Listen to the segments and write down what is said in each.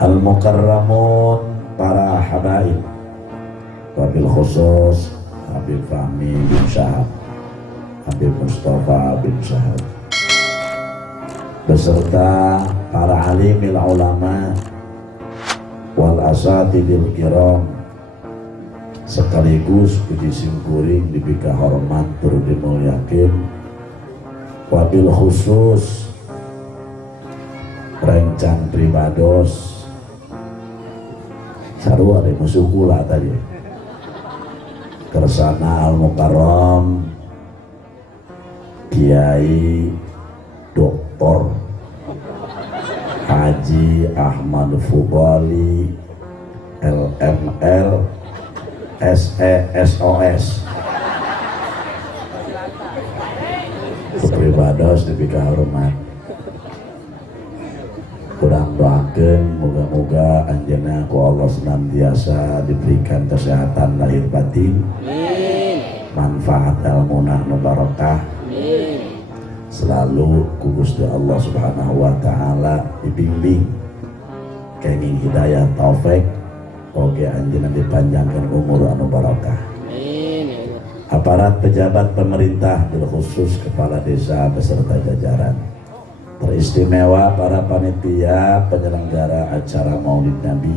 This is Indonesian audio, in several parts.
Al-Mukarramun, para habaib, wabil khusus Habib Fahmi bin Syahab, Habib Mustafa bin Syahab, beserta para alimil ulama wal asatidil kiram, sekaligus puji simkuring dibika hormat turut dimulyakin, wabil khusus rencang pribados sarua deh musuh kula tadi Kersana Al-Mukarram Kiai Doktor Haji Ahmad Fubali LML SESOS pribados dibika hormat. Kurang doakeun moga-moga anjeunna ku Allah senantiasa diberikan kesehatan lahir batin, manfaat ilmu nu barokah, selalu ku Gusti Allah Subhanahu wa taala dibimbing kenging hidayah taufik, oge anjeunna dipanjangkeun umur anu barokah. Aparat pejabat pemerintah terkhusus kepala desa beserta jajaran, teristimewa para panitia penyelenggara acara Maulid Nabi,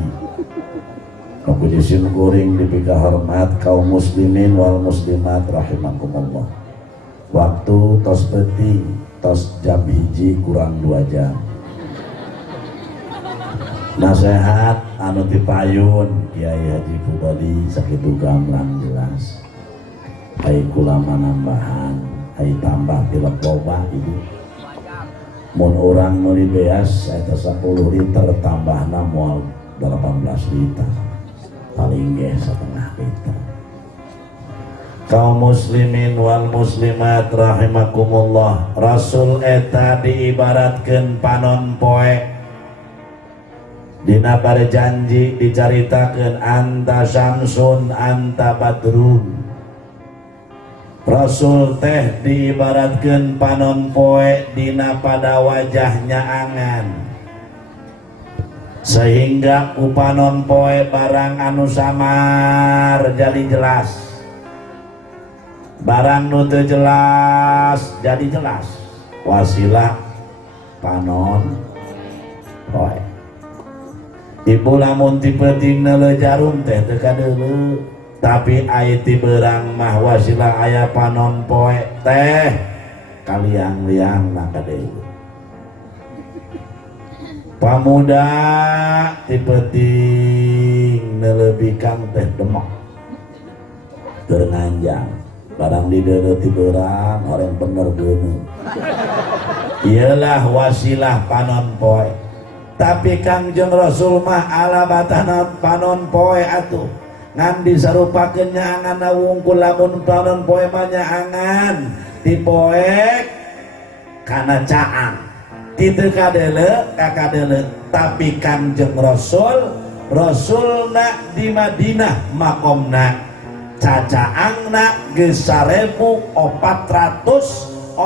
nukujisin kuring dibika hormat kaum muslimin wal muslimat rahimakumullah. Waktu tos penting, tos jam hiji kurang 2 jam. Nasihat anu dipayun Kiai Haji Fubali sakitu gamblang jelas. Ai kula manambahan, ai tambah pilek loba ibu. Mun orang meuli beas eta 10 liter tambahna moal 18 liter paling ge 1/2 liter. Kaum muslimin wal muslimat rahimakumullah, Rasul eta diibaratkeun panon poe, dina berjanji dicaritakeun anta syamsun anta badrun. Rasul teh diibaratkeun panon poe dina pada wajahnya angan, sehingga ku panon poe barang anu samar jadi jelas, barang nu teu jelas jadi jelas. Wasilah panon poe. Ibu lamun ti peuting neuleuh jarum teh teu kadeuleuh, tapi aiti berang mah wasilah aya panon poe teh kaliang-liang na kadeu. Pamuda tipeting nelebikang teh demok keur nganjang barang di deureuh ti berang orang bener geuneuh. Iyalah wasilah panon poe. Tapi Kangjeng Rasul mah alamatana panon poe atuh. Ngan disarupakeun nyaangan wungkul lamun panon poe mah nyaangan dipoek kana caang ti teu kadeuleuh ka kadeuleuh. Tapi Kangjeng Rasulna di Madinah makomna cacaangna geus 1442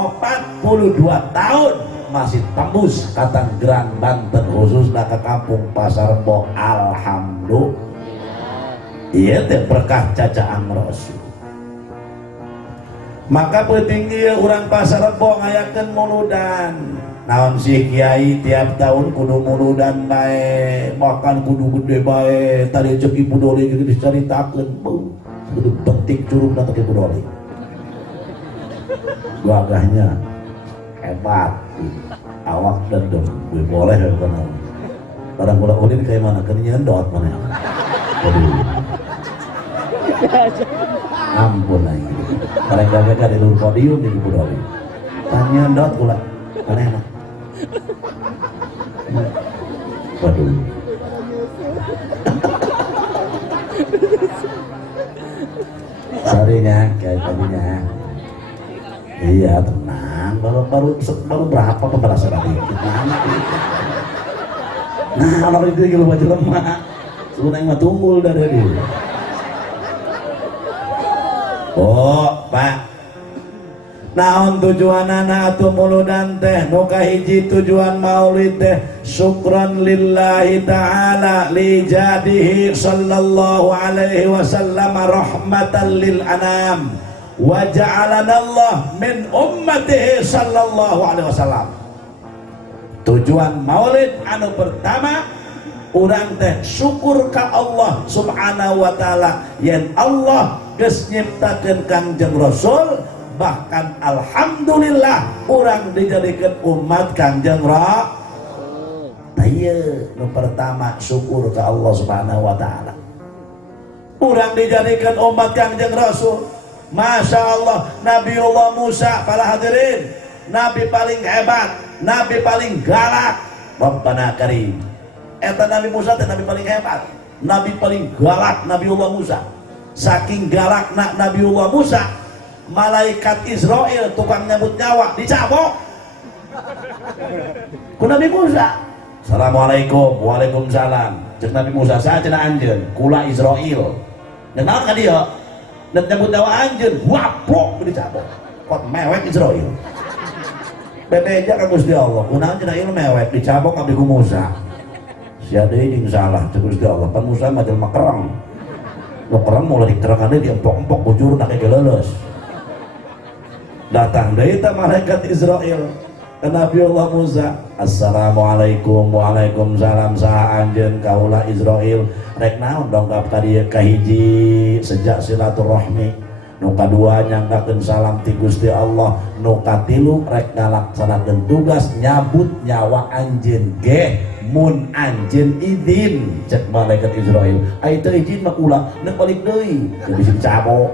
tahun masih tembus ka Tanggerang Banten, khususna ka kampung Pasar Rebo. Alhamdulillah, iya teh berkah cacaang Rasul. Maka penting ieu urang Pasar Rebo ngayakeun muludan. Naon si Kiai tiap tahun kudu muludan bae, makan kudu gede bae. Tadi cek Ibu Doli geus dicaritakeun, kudu penting curugna teh Ibu Doli. Gagahnya hebat, awak dendem, gue boleh kan? Barang bola ulin kayak mana? Kerjaan dot mana? Ampun aja. Paling gak kan di luar podium di Ibu Doli. Tanya dot pula, aneh enak. Waduh. Sorry-nya, kayak tadinya. Iya tenang, baru berapa pemerasan tadi? Nah, orang itu kalau baju lemak, sudah yang tunggul dari dia. Oh, Pak, Naon tujuanana atuh muludan teh? Nu kahiji tujuan maulid teh syukran lillahi ta'ala li jadihi sallallahu alaihi wasallam rahmatan lil anam wa ja'alana Allah min ummatihi sallallahu alaihi wasallam. Tujuan maulid anu pertama urang teh syukur ka Allah subhanahu wa ta'ala yen Allah geus nyiptakeun Kangjeng Rasul, bahkan alhamdulillah orang dijadikan umat Kangjeng Rasul. Taya nu pertama syukur ke Allah subhanahu wa ta'ala, orang dijadikan umat Kangjeng Rasul. Masya Allah, Nabiullah Musa, para hadirin, Nabi paling hebat, Nabi paling galak. Rabbana Karim, eta Nabi Musa teh Nabi paling hebat, Nabi paling galak, Nabiullah Musa. Saking galakna Nabiullah Musa, malaikat Israel tukang nyambut nyawa dicabok ku Nabi Musa. Assalamualaikum, waalaikumsalam. Cek Nabi Musa, saya cenah anjeun kula Israel dan naon ka dieu dan nyambut nyawa anjeun waplok dicabok. Kok mewek Israel bebeja ka Gusti Allah kunaon cenah ieu mewek dicabok ka Nabi Musa. Sia deui jeung salah cek Gusti Allah, pan Musa mah jelema kereng, nu kereng mulai dikerengannya diempok-empok bujurna ke leuleus. Datang dari malaikat Israel ke Nabiullah Musa. Assalamualaikum, waalaikumsalam. Saha anjeun kaula Israel rek naon dongkap ka dieu? Kahiji sejak silaturahmi, nu kadua nyangkakeun salam ti Gusti Allah, nu katilu rek ngalaksanakeun tugas nyabut nyawa anjeun ge mun anjeun izin. Cek malaikat Israel, ai teu izin mah ulah neuk balik deui teu bisa dicabok.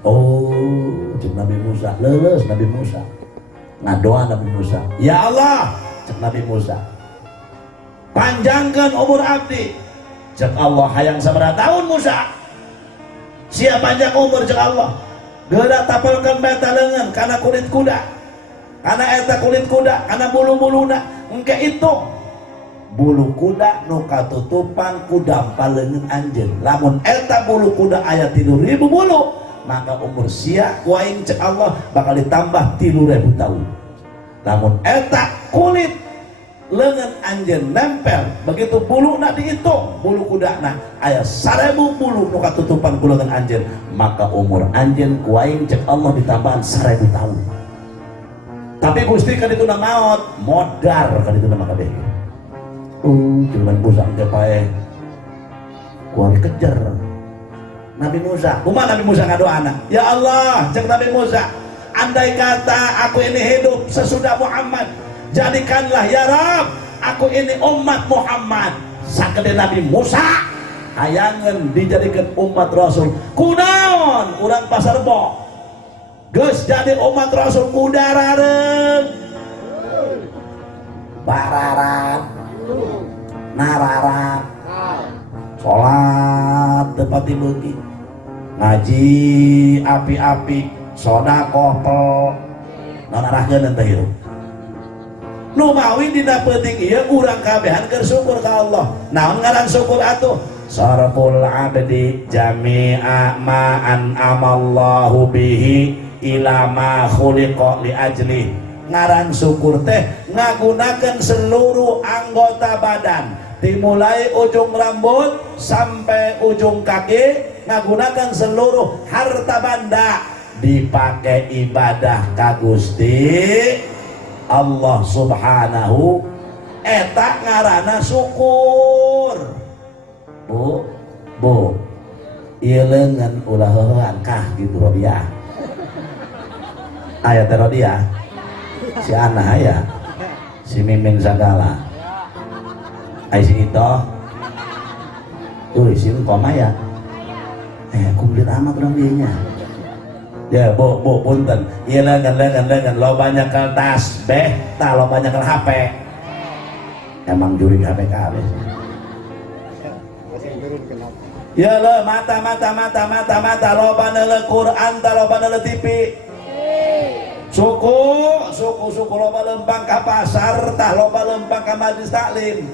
Oh, cek Nabi Musa, leles Nabi Musa, ngadoa Nabi Musa, ya Allah, cek Nabi Musa, panjangkan umur abdi. Cek Allah, hayang sabaraha tahun Musa? Siap panjang umur cek Allah. Geura tapelkeun bae leungeun kana kulit kuda, kana eta kulit kuda, kana bulu-buluna engke itu bulu kuda nu katutupan ku dampal leungeun anjeun. Lamun eta bulu kuda aya 3.000 bulu, maka umur sia kuaing cek Allah bakal ditambah 3.000 tahun. Namun eta kulit leungeun anjeun nempel begitu buluna dihitung bulu kudana aya 1.000 bulu nu katutupan ku leungeun anjeun, maka umur anjeun kuaing cek Allah ditambahan 1.000 tahun. Tapi Gusti ka ditu maot modar ka ditu mah kabeh. Cuman Musa teh pae kuari kejar Nabi Musa. Kumaha Nabi Musa ngadoana? Ya Allah, cek Nabi Musa, andai kata aku ini hidup sesudah Muhammad, jadikanlah ya Rabb aku ini umat Muhammad. Sakede Nabi Musa hayangan dijadikan umat Rasul. Kunaon urang Pasarbo geus jadi umat Rasul kudarareun bararan nararan sholat tepati beuki, ngaji api-api, sodakoh pel nanarahkeun teh hirup. Nu mawi dina peuting ieu urang kabehan keur syukur ka Allah. Naon ngaran syukur atuh? Sarful abdi jami'a ma an'amallahu bihi ila ma khuliqa li ajli. Ngaran syukur teh ngagunakeun seluruh anggota badan, dimulai ujung rambut sampai ujung kaki, ngagunakan seluruh harta banda dipakai ibadah ka Gusti Allah subhanahu. Eta ngaranna syukur. Bu ieu leungeun ulah heuheuan kah gitu Rodia. Aya teh Rodia, si Ana aya, si Mimin Sagala, ai si itu, si Engkom aya. Kumplit amat orang dianya. Ya bu punten, iya lengan lo banyak kertas beh, tak lo banyak HP. Emang juri HP kabeh. Ya lo mata lo banele Quran, tak lo banele TV. Suku loba lempang ka pasar, tah loba lempang ka majelis taklim.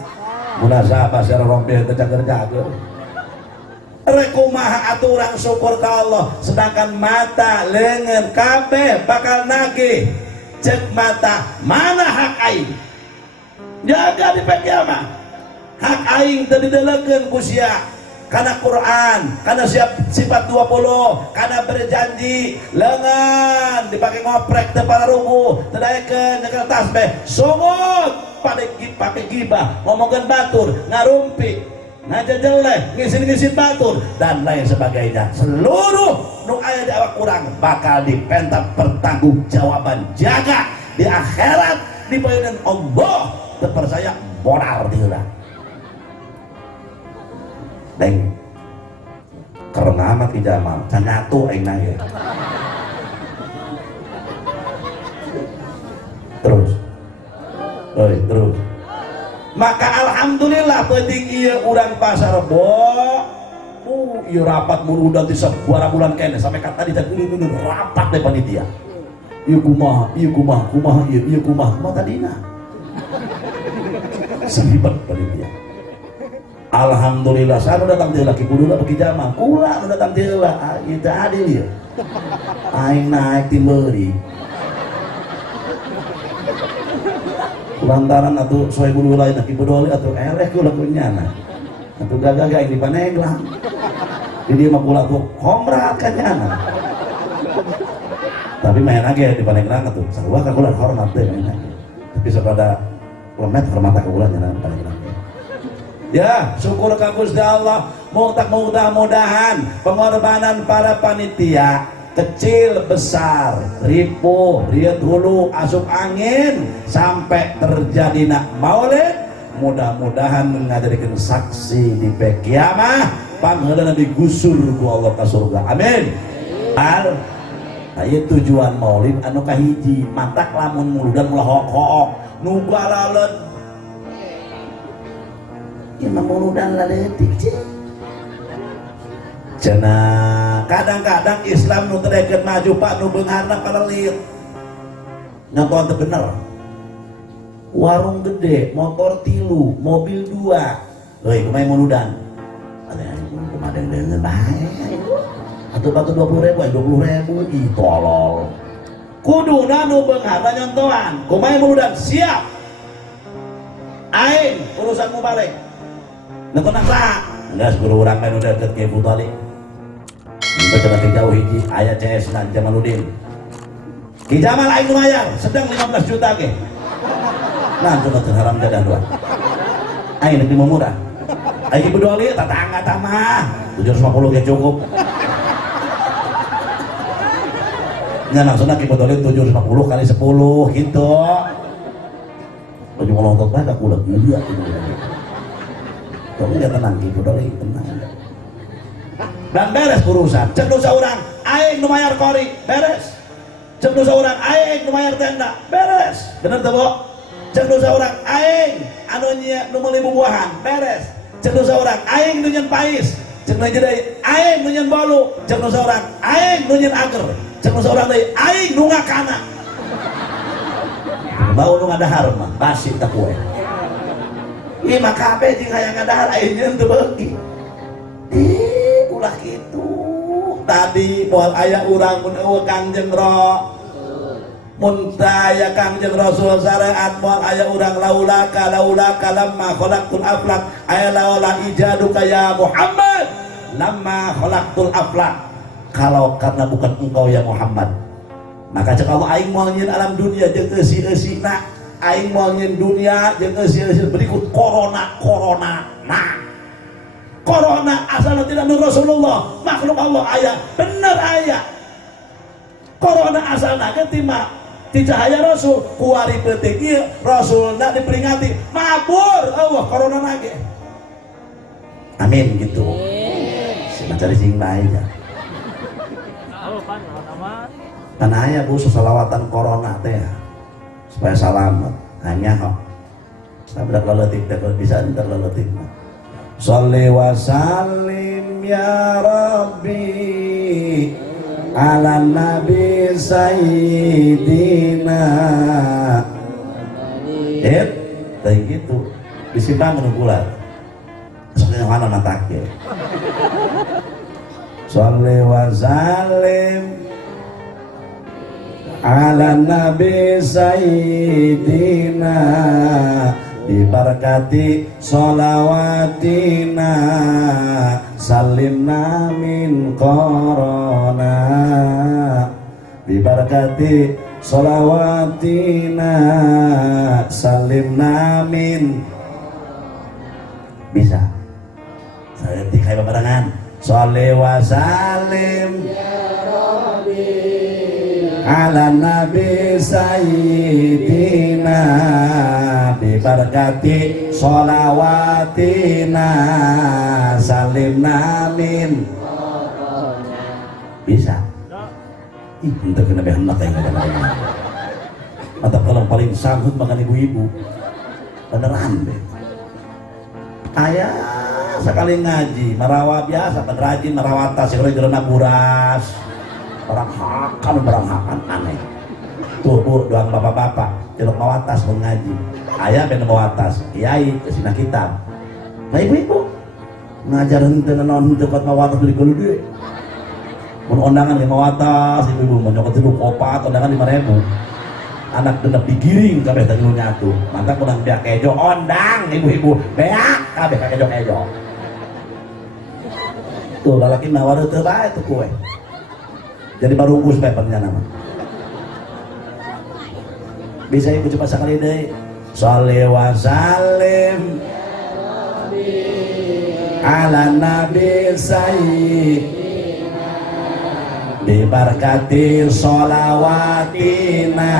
Munasabah secara rombeh teh cager-cager. Rekumaha aturan syukur ke Allah, sedangkan mata lengan kabeh bakal nagih. Cek mata mana hak aing, jaga di kiamat. Hak aing tadi didelekeun ku sia karena Quran, karena sifat 20, karena berjanji lengan dipakai ngoprek teu para ruku tadaekeun nyekel tasbih sungut pakai gibah ngomongkeun batur ngarumpi ngajejeleh ngisin-ngisin batur dan lain sebagainya. Seluruh nu aya di awak urang bakal dipentap pertanggungjawaban jaga di akhirat dibayuneun Allah terpercaya moral di urang. Deng karena amat ki Jamal can nyatu aing nage terus maka alhamdulillah penting ieu urang pasar bo ieu rapat murudan ti sabaraha bulan kene sampai ka tadi teh rapat deh panitia ieu kumaha ieu kumaha tadina selibat panitia. Alhamdulillah saya datang di laki kudu lah bagi jamaah kula datang di lah itu adil ya aing naik tim beri lantaran atau soal bulu lain laki bedoli atau eleh kula kunyana atau gagal aing di Paneglang jadi mah kula tuh komrat kanyana tapi main aja di Paneglang tuh sarua ka kula hormat teh main aja tapi sepada lemet hormat ka kula nyana Paneglang. Ya, syukur ka Gusti Allah. Mudah-mudahan pengorbanan para panitia kecil besar, ripuh, riet hulu, asup angin sampai terjadi nak maulid, mudah-mudahan mengajarikan saksi di kiamah pangheulana digusur ku Allah ka surga. Amin. Aya tujuan maulid anu kahiji, matak lamun muludan mulah hook-hook nu galaleun imam murudan laletik cina kadang-kadang Islam nu terdekat maju pak nu beungarna palelit nonton teu bener warung gede motor 3 mobil 2 euy kumaha murudan aya kumaha deungeun bae atuh batu 20.000 20.000 ih tolol kuduna nu beungarna nyontohan kumaha murudan siap aing urusanmu balik ngeunang lah enggak seguru urang main udah deket ke Butali kita coba jauh hiji aya CS na Jamaluddin Ki Jamal aing lumayan sedang 15 juta ke nah coba terharam jadah dua aing lebih murah aing Butali tetangga tamah 750 ya cukup nya maksudna Ki Butali 750 kali 10 gitu baju ngelontot bae ka kula iya tapi dia tenang gitu doi tenang dan beres urusan cek dosa orang aing nu mayar kori beres cek dosa orang aing nu mayar tenda beres bener tuh bo cek dosa orang aing anu nu meuli bubuahan beres cek dosa orang aing nu nyeun pais cek na jadi aing nu nyeun bolu cek dosa orang aing nu nyeun ager cek dosa orang deui aing nu ngakana bau nu ngadahar mah basi tak kue ieu mah kabeh jeung hayang ngadahar ayeuna teu beuki. Ulah kitu. Tadi moal aya urang mun eueuh Kangjeng Ro. Mun aya Kangjeng Rasul syariat moal aya urang laulaka lamma khalaqtul aflaq aya laula ijaduka ya Muhammad lamma khalaqtul aflaq. Kalau karena bukan engkau ya Muhammad maka cek Allah aing moal nyieun alam dunia jeung eusi-eusina aing moal nyieun dunia jeung eusi-eusina berikut corona nah corona asalna tidak nur Rasulullah makhluk Allah aya bener aya corona asalna ketima ti cahaya Rasul kuari peuting ieu Rasulna diperingati mabur Allah corona nage amin gitu sing cari sing bae aja kan aya bu salawatan corona teh supaya selamat hanya kok sabda leletik teh bisa entar leletik mah sholli wa sallim ya rabbi ala nabi sayyidina kayak gitu disimpan menunggulan sebenarnya mana nataknya sholli wa sallim ala nabi sayyidina bibarakati sholawatina salimna min korona bibarakati sholawatina salimna min. Bisa saya tikai barengan sholli wa salim ala nabi sayyidina bibarakati sholawatina salimna min. Bisa untuk kena behanak yang ada atau kalau paling sanggup makan ibu-ibu beneran deh ayah sekali ngaji merawat biasa penrajin merawat tas kalau jerona buras barang hakan aneh tuh bu doang bapak-bapak jelok mawatas mengaji ayah bener mawatas kiai kesina kitab nah ibu-ibu ngajarin tenan dekat mawatas beli kudu duit mun undangan 5 watas ibu-ibu menyokot itu kopat undangan 5.000 anak denep digiring kabeh tadi nu nyatu mantap kurang biak kejo ondang ibu-ibu beak kabeh kejo tuh lalaki nawar teu bae tuh kue jadi barungkus papernya nama bisa ibu coba sekali deh sholli wa sallim ala nabi sayyid bibarakati sholawatina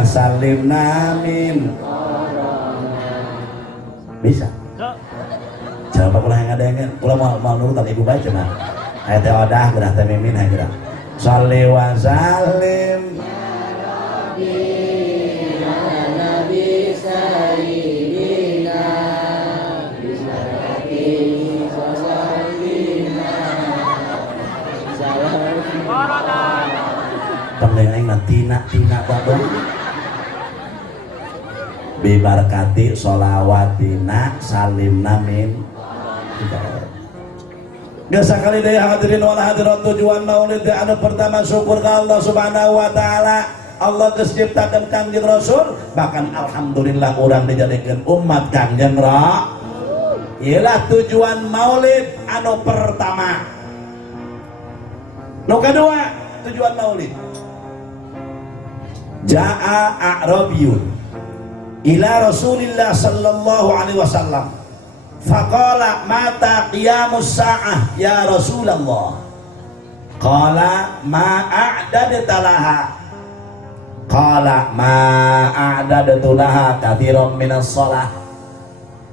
salimna min. Bisa coba kalau yang ada yang kalau mau nurutan ibu baca mah ayat wadah gerah teh mimin ha gerah sholli wa sallim ala nabi sayyidina bibarakati pengeneng na tina babon bibarakati sholawatina salimna min. Biasa kali deh hadirin wal hadirat tujuan maulid anu pertama syukur ke Allah subhanahu wa ta'ala Allah geus ciptakeun Kangjeng Rasul bahkan alhamdulillah urang dijadikeun umat Kangjeng Rasul. Ialah tujuan maulid anu pertama. Nu kedua tujuan maulid Ja'a a'rabiyun ila Rasulillah sallallahu alaihi wasallam faqala mata qiyamus sa'ah ya Rasulullah qala ma a'dadta laha qala ma a'dadtu laha katsiran minas shalah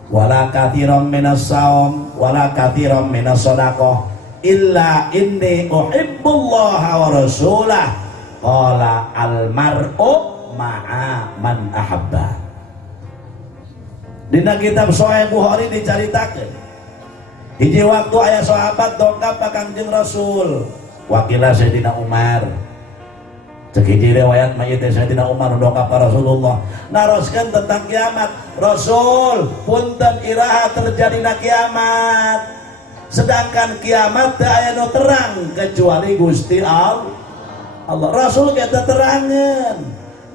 wala katsiran minas saum wala katsiran minas shadaqah illa inni uhibbullaha wa rasulah qala almar'u ma'a man ahabba. Dina kitab Sahih Bukhari dicaritakeun hiji waktu aya sahabat dongkap ka Kangjeng Rasul wakila Sayyidina Umar cek hiji riwayat mah ieu Sayyidina Umar dongkap ka Rasulullah naroskeun tentang kiamat Rasul punten iraha terjadina kiamat sedangkan kiamat teu aya nu terang kecuali Gusti Allah. Rasul kita terangan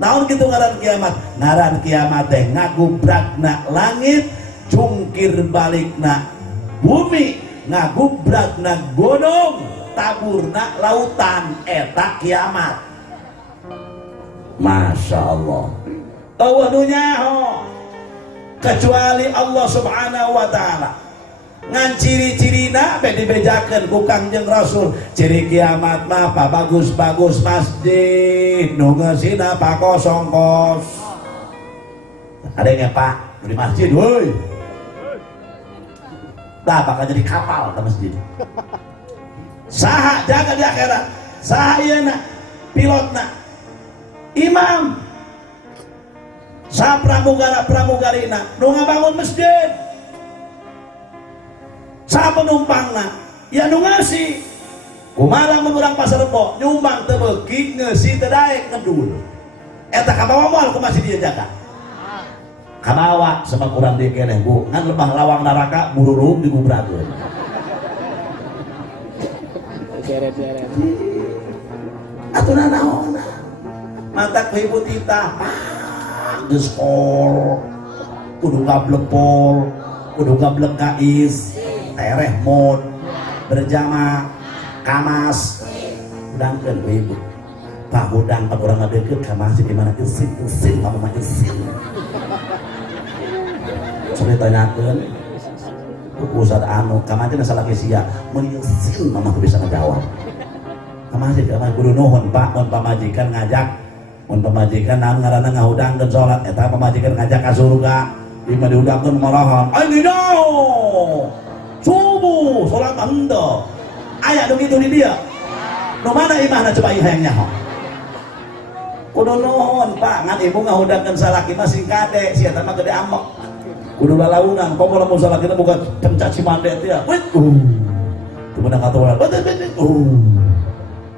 naon kitu ngaran kiamat teh ngagubrakna langit jungkir balikna bumi ngagubrakna gunung taburna lautan eta kiamat. Masya Allah eueuh nu nyaho kecuali Allah subhanahu wa ta'ala ngan ciri-cirina be dibejakeun ku Kangjeng Rasul ciri kiamat mah bagus-bagus masjid nu geusina pakosongkos ada yang Pak di masjid woi tah bakal jadi kapal ke masjid saha jaga di akhirat saha ieuna pilotna imam saha pramugarina nu ngabangun masjid saha penumpangna ya nu ngasih kumaha mun urang pasar Rebo nyumbang teu beuki ngeusi teu daek ngedul eta kabawa moal ku masih dia jaga kabawa sebab urang dieu keneh Bu ngan lebah lawang neraka bururug digubrakeun Deret-deret. Aturan naon mata ku ibu tita geus pol kudu ngablepol kudu ngablek kais tereh mod berjama kamas udangkeun ku ibu pak udang pak urang ngadeukeut kamas di mana eusin kamu mah eusin coba tanyakeun ku Ustaz anu kamas teh salaki sia mun eusin mama bisa ngajawab kamas kudu nuhun pak mun pamajikan ngajak mun pamajikan naon ngaranna ngahudangkeun salat eta pamajikan ngajak ka surga ima diudangkeun marahan ayo subuh salat henteu aya nu kitu di dia nu mana imahna coba ieu hayang nyaho kudu nuhun pak ngan ibu ngahudangkeun salaki mah sing kade sia eta mah gede amek kudu lalaunan komo lamun salakina boga pencaci mande teh ya teu meunang aturan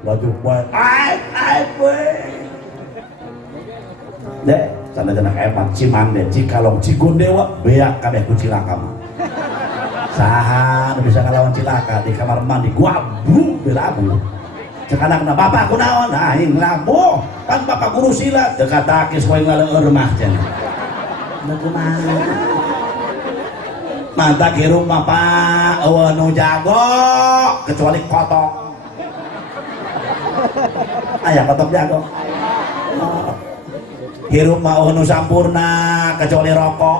laju poe ai poe deh sana jangan emak cimande cikalong cigondewa beak kabeh ku cilaka mah saha nu bisa ngalawan cilaka di kamar mandi gua abu belabu cek anakna bapak kunaon aing labuh kan bapak guru silat teu katakis poe ngaleueur mah cenah da kumaha mata kirum mah pak eueuh nu jago kecuali kotok aya kotok jago hirup mau nu sampurna kecuali rokok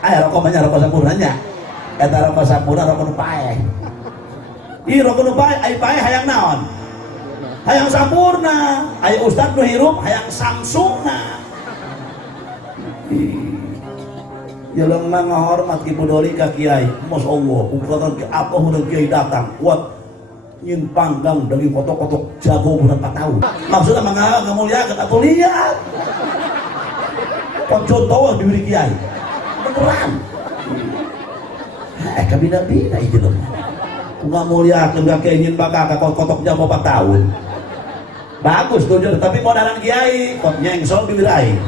aya rokok banyak rokok sampurnanya eta rokok sampurna rokok nu paeh ih rokok nu paeh ai paeh hayang naon hayang sampurna aya ustad nu hirup hayang samsungna jeleng mah ngahormat Ibu Doli ka kiai masyaallah ukatan ke apa udah kiai datang kuat nyin panggang daging kotok-kotok jago bulan 4 tahun maksudnya ngamuliakeun atuh lihat contoh diri kiai beneran kabina-bina ieu jelema ngamuliakeun ka kiai nyin bakal ka kotok jago 4 tahun bagus tuh tapi modalan kiai kok nyengsol bibir aing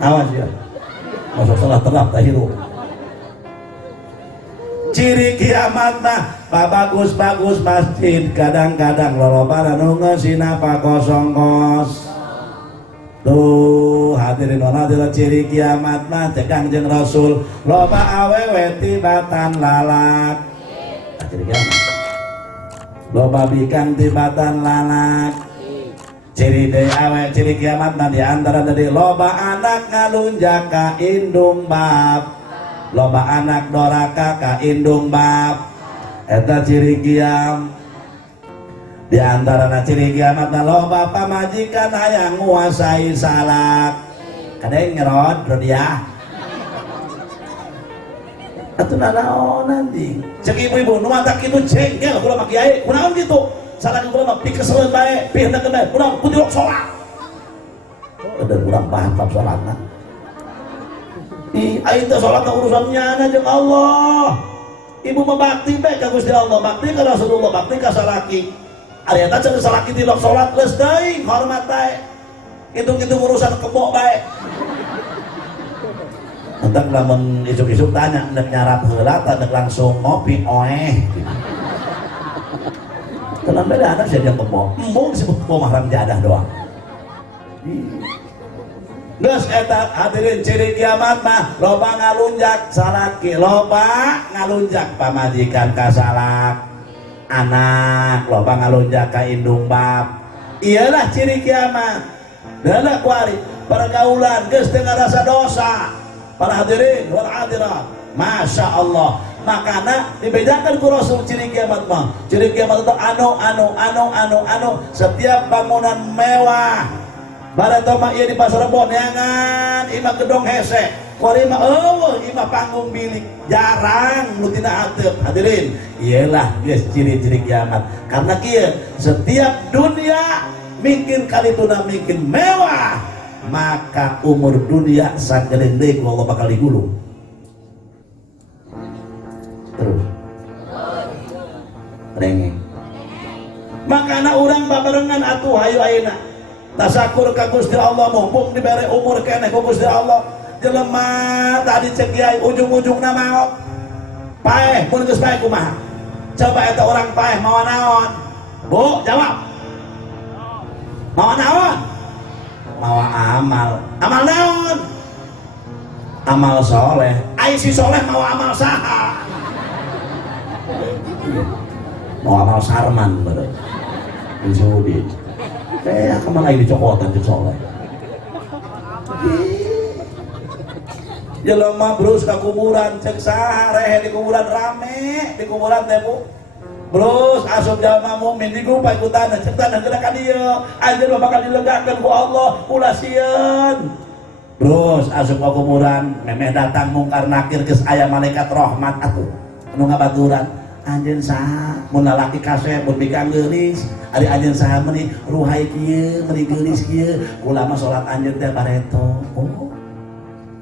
awas ya masuk salah terap tah hirup ciri kiamat mah bagus-bagus masjid kadang-kadang lolobana nu ngeusina pakosong kos tuh hadirin wal hadirat ciri kiamat mah teh Kangjeng Rasul loba awewe tibatan lalak ciri kiamat loba bikang tibatan lalak ciri deui awe ciri kiamat mah diantara dari loba anak ngalunjak ka indung bab loba anak doraka ka indung bab eta ciri kiam di antara ciri kiamat na loba pamajikan hayang nguasai salak kadang ngerod rodia atuh nanaon anjing cek ibu-ibu nu mata kitu jengkel kula mah kiai kunaon kitu salak kula mah pikeseueun bae pihendakeun bae kunaon kudu salat ada urang paham bab salatna aing teh salatna urusannya na jeung Allah ibu membakti bae ka Gusti Allah bakti ka Rasulullah bakti ka salaki ari eta cenah salaki tilok salat geus deui hormat bae hitung-hitung urusan kebo bae entang lamun isuk-isuk tanya nek nyarap heula tah langsung ngopi oeh tenan beda anak saya yang kebo embung disebut kebo mahram jadah doang geus eta hadirin ciri kiamat mah loba ngalunjak salaki loba ngalunjak pamajikan ka salak anak loba ngalunjak ka indung bab iyalah ciri kiamat dana kuari pergaulan geus teu ngarasa dosa para hadirin wal hadirat masya Allah makana dibedakan ku Rasul ciri kiamat mah ciri kiamat itu anu setiap bangunan mewah barata mah ieu di pasar Rebo neangan imah gedong hese kuari mah imah panggung bilik jarang nu tina ateup hadirin iyalah geus ciri-ciri kiamat karena kieu setiap dunia mungkin kalituna mungkin mewah maka umur dunia sageleng deui ku Allah bakal digulung terus rengeng makana urang babarengan atuh hayu ayeuna tasakur ka Gusti Allah mumpung dibere umur keneh ku Gusti Allah jelema tadi cek kiai ujung-ujungna maot paeh mun geus paeh kumaha Coba eta orang paeh mau naon? Bu, jawab. Mau naon? Mau amal. Amal naon? Amal soleh. Ai si soleh mau amal saha? Mau amal sarman bener. Disudi. Kemana ini cokotan cek soleh? Jelema brus ka kuburan cek saha rehe di kuburan rame di kuburan teh Bu. Brus asup jalma mukmin digupa ikutan cek tanah geura ka dieu anjeun bakal dilegakeun ku Allah ulah sieun. Brus asup ka kuburan memeh datang mungkar nakir geus aya malaikat rahmat atuh anu ngabaturan anjeun saha mun lalaki kasep mun bikang geulis ari anjeun saha meuni ruhai kieu meuni geulis kieu kula mah salat anjeun teh bareto. Oh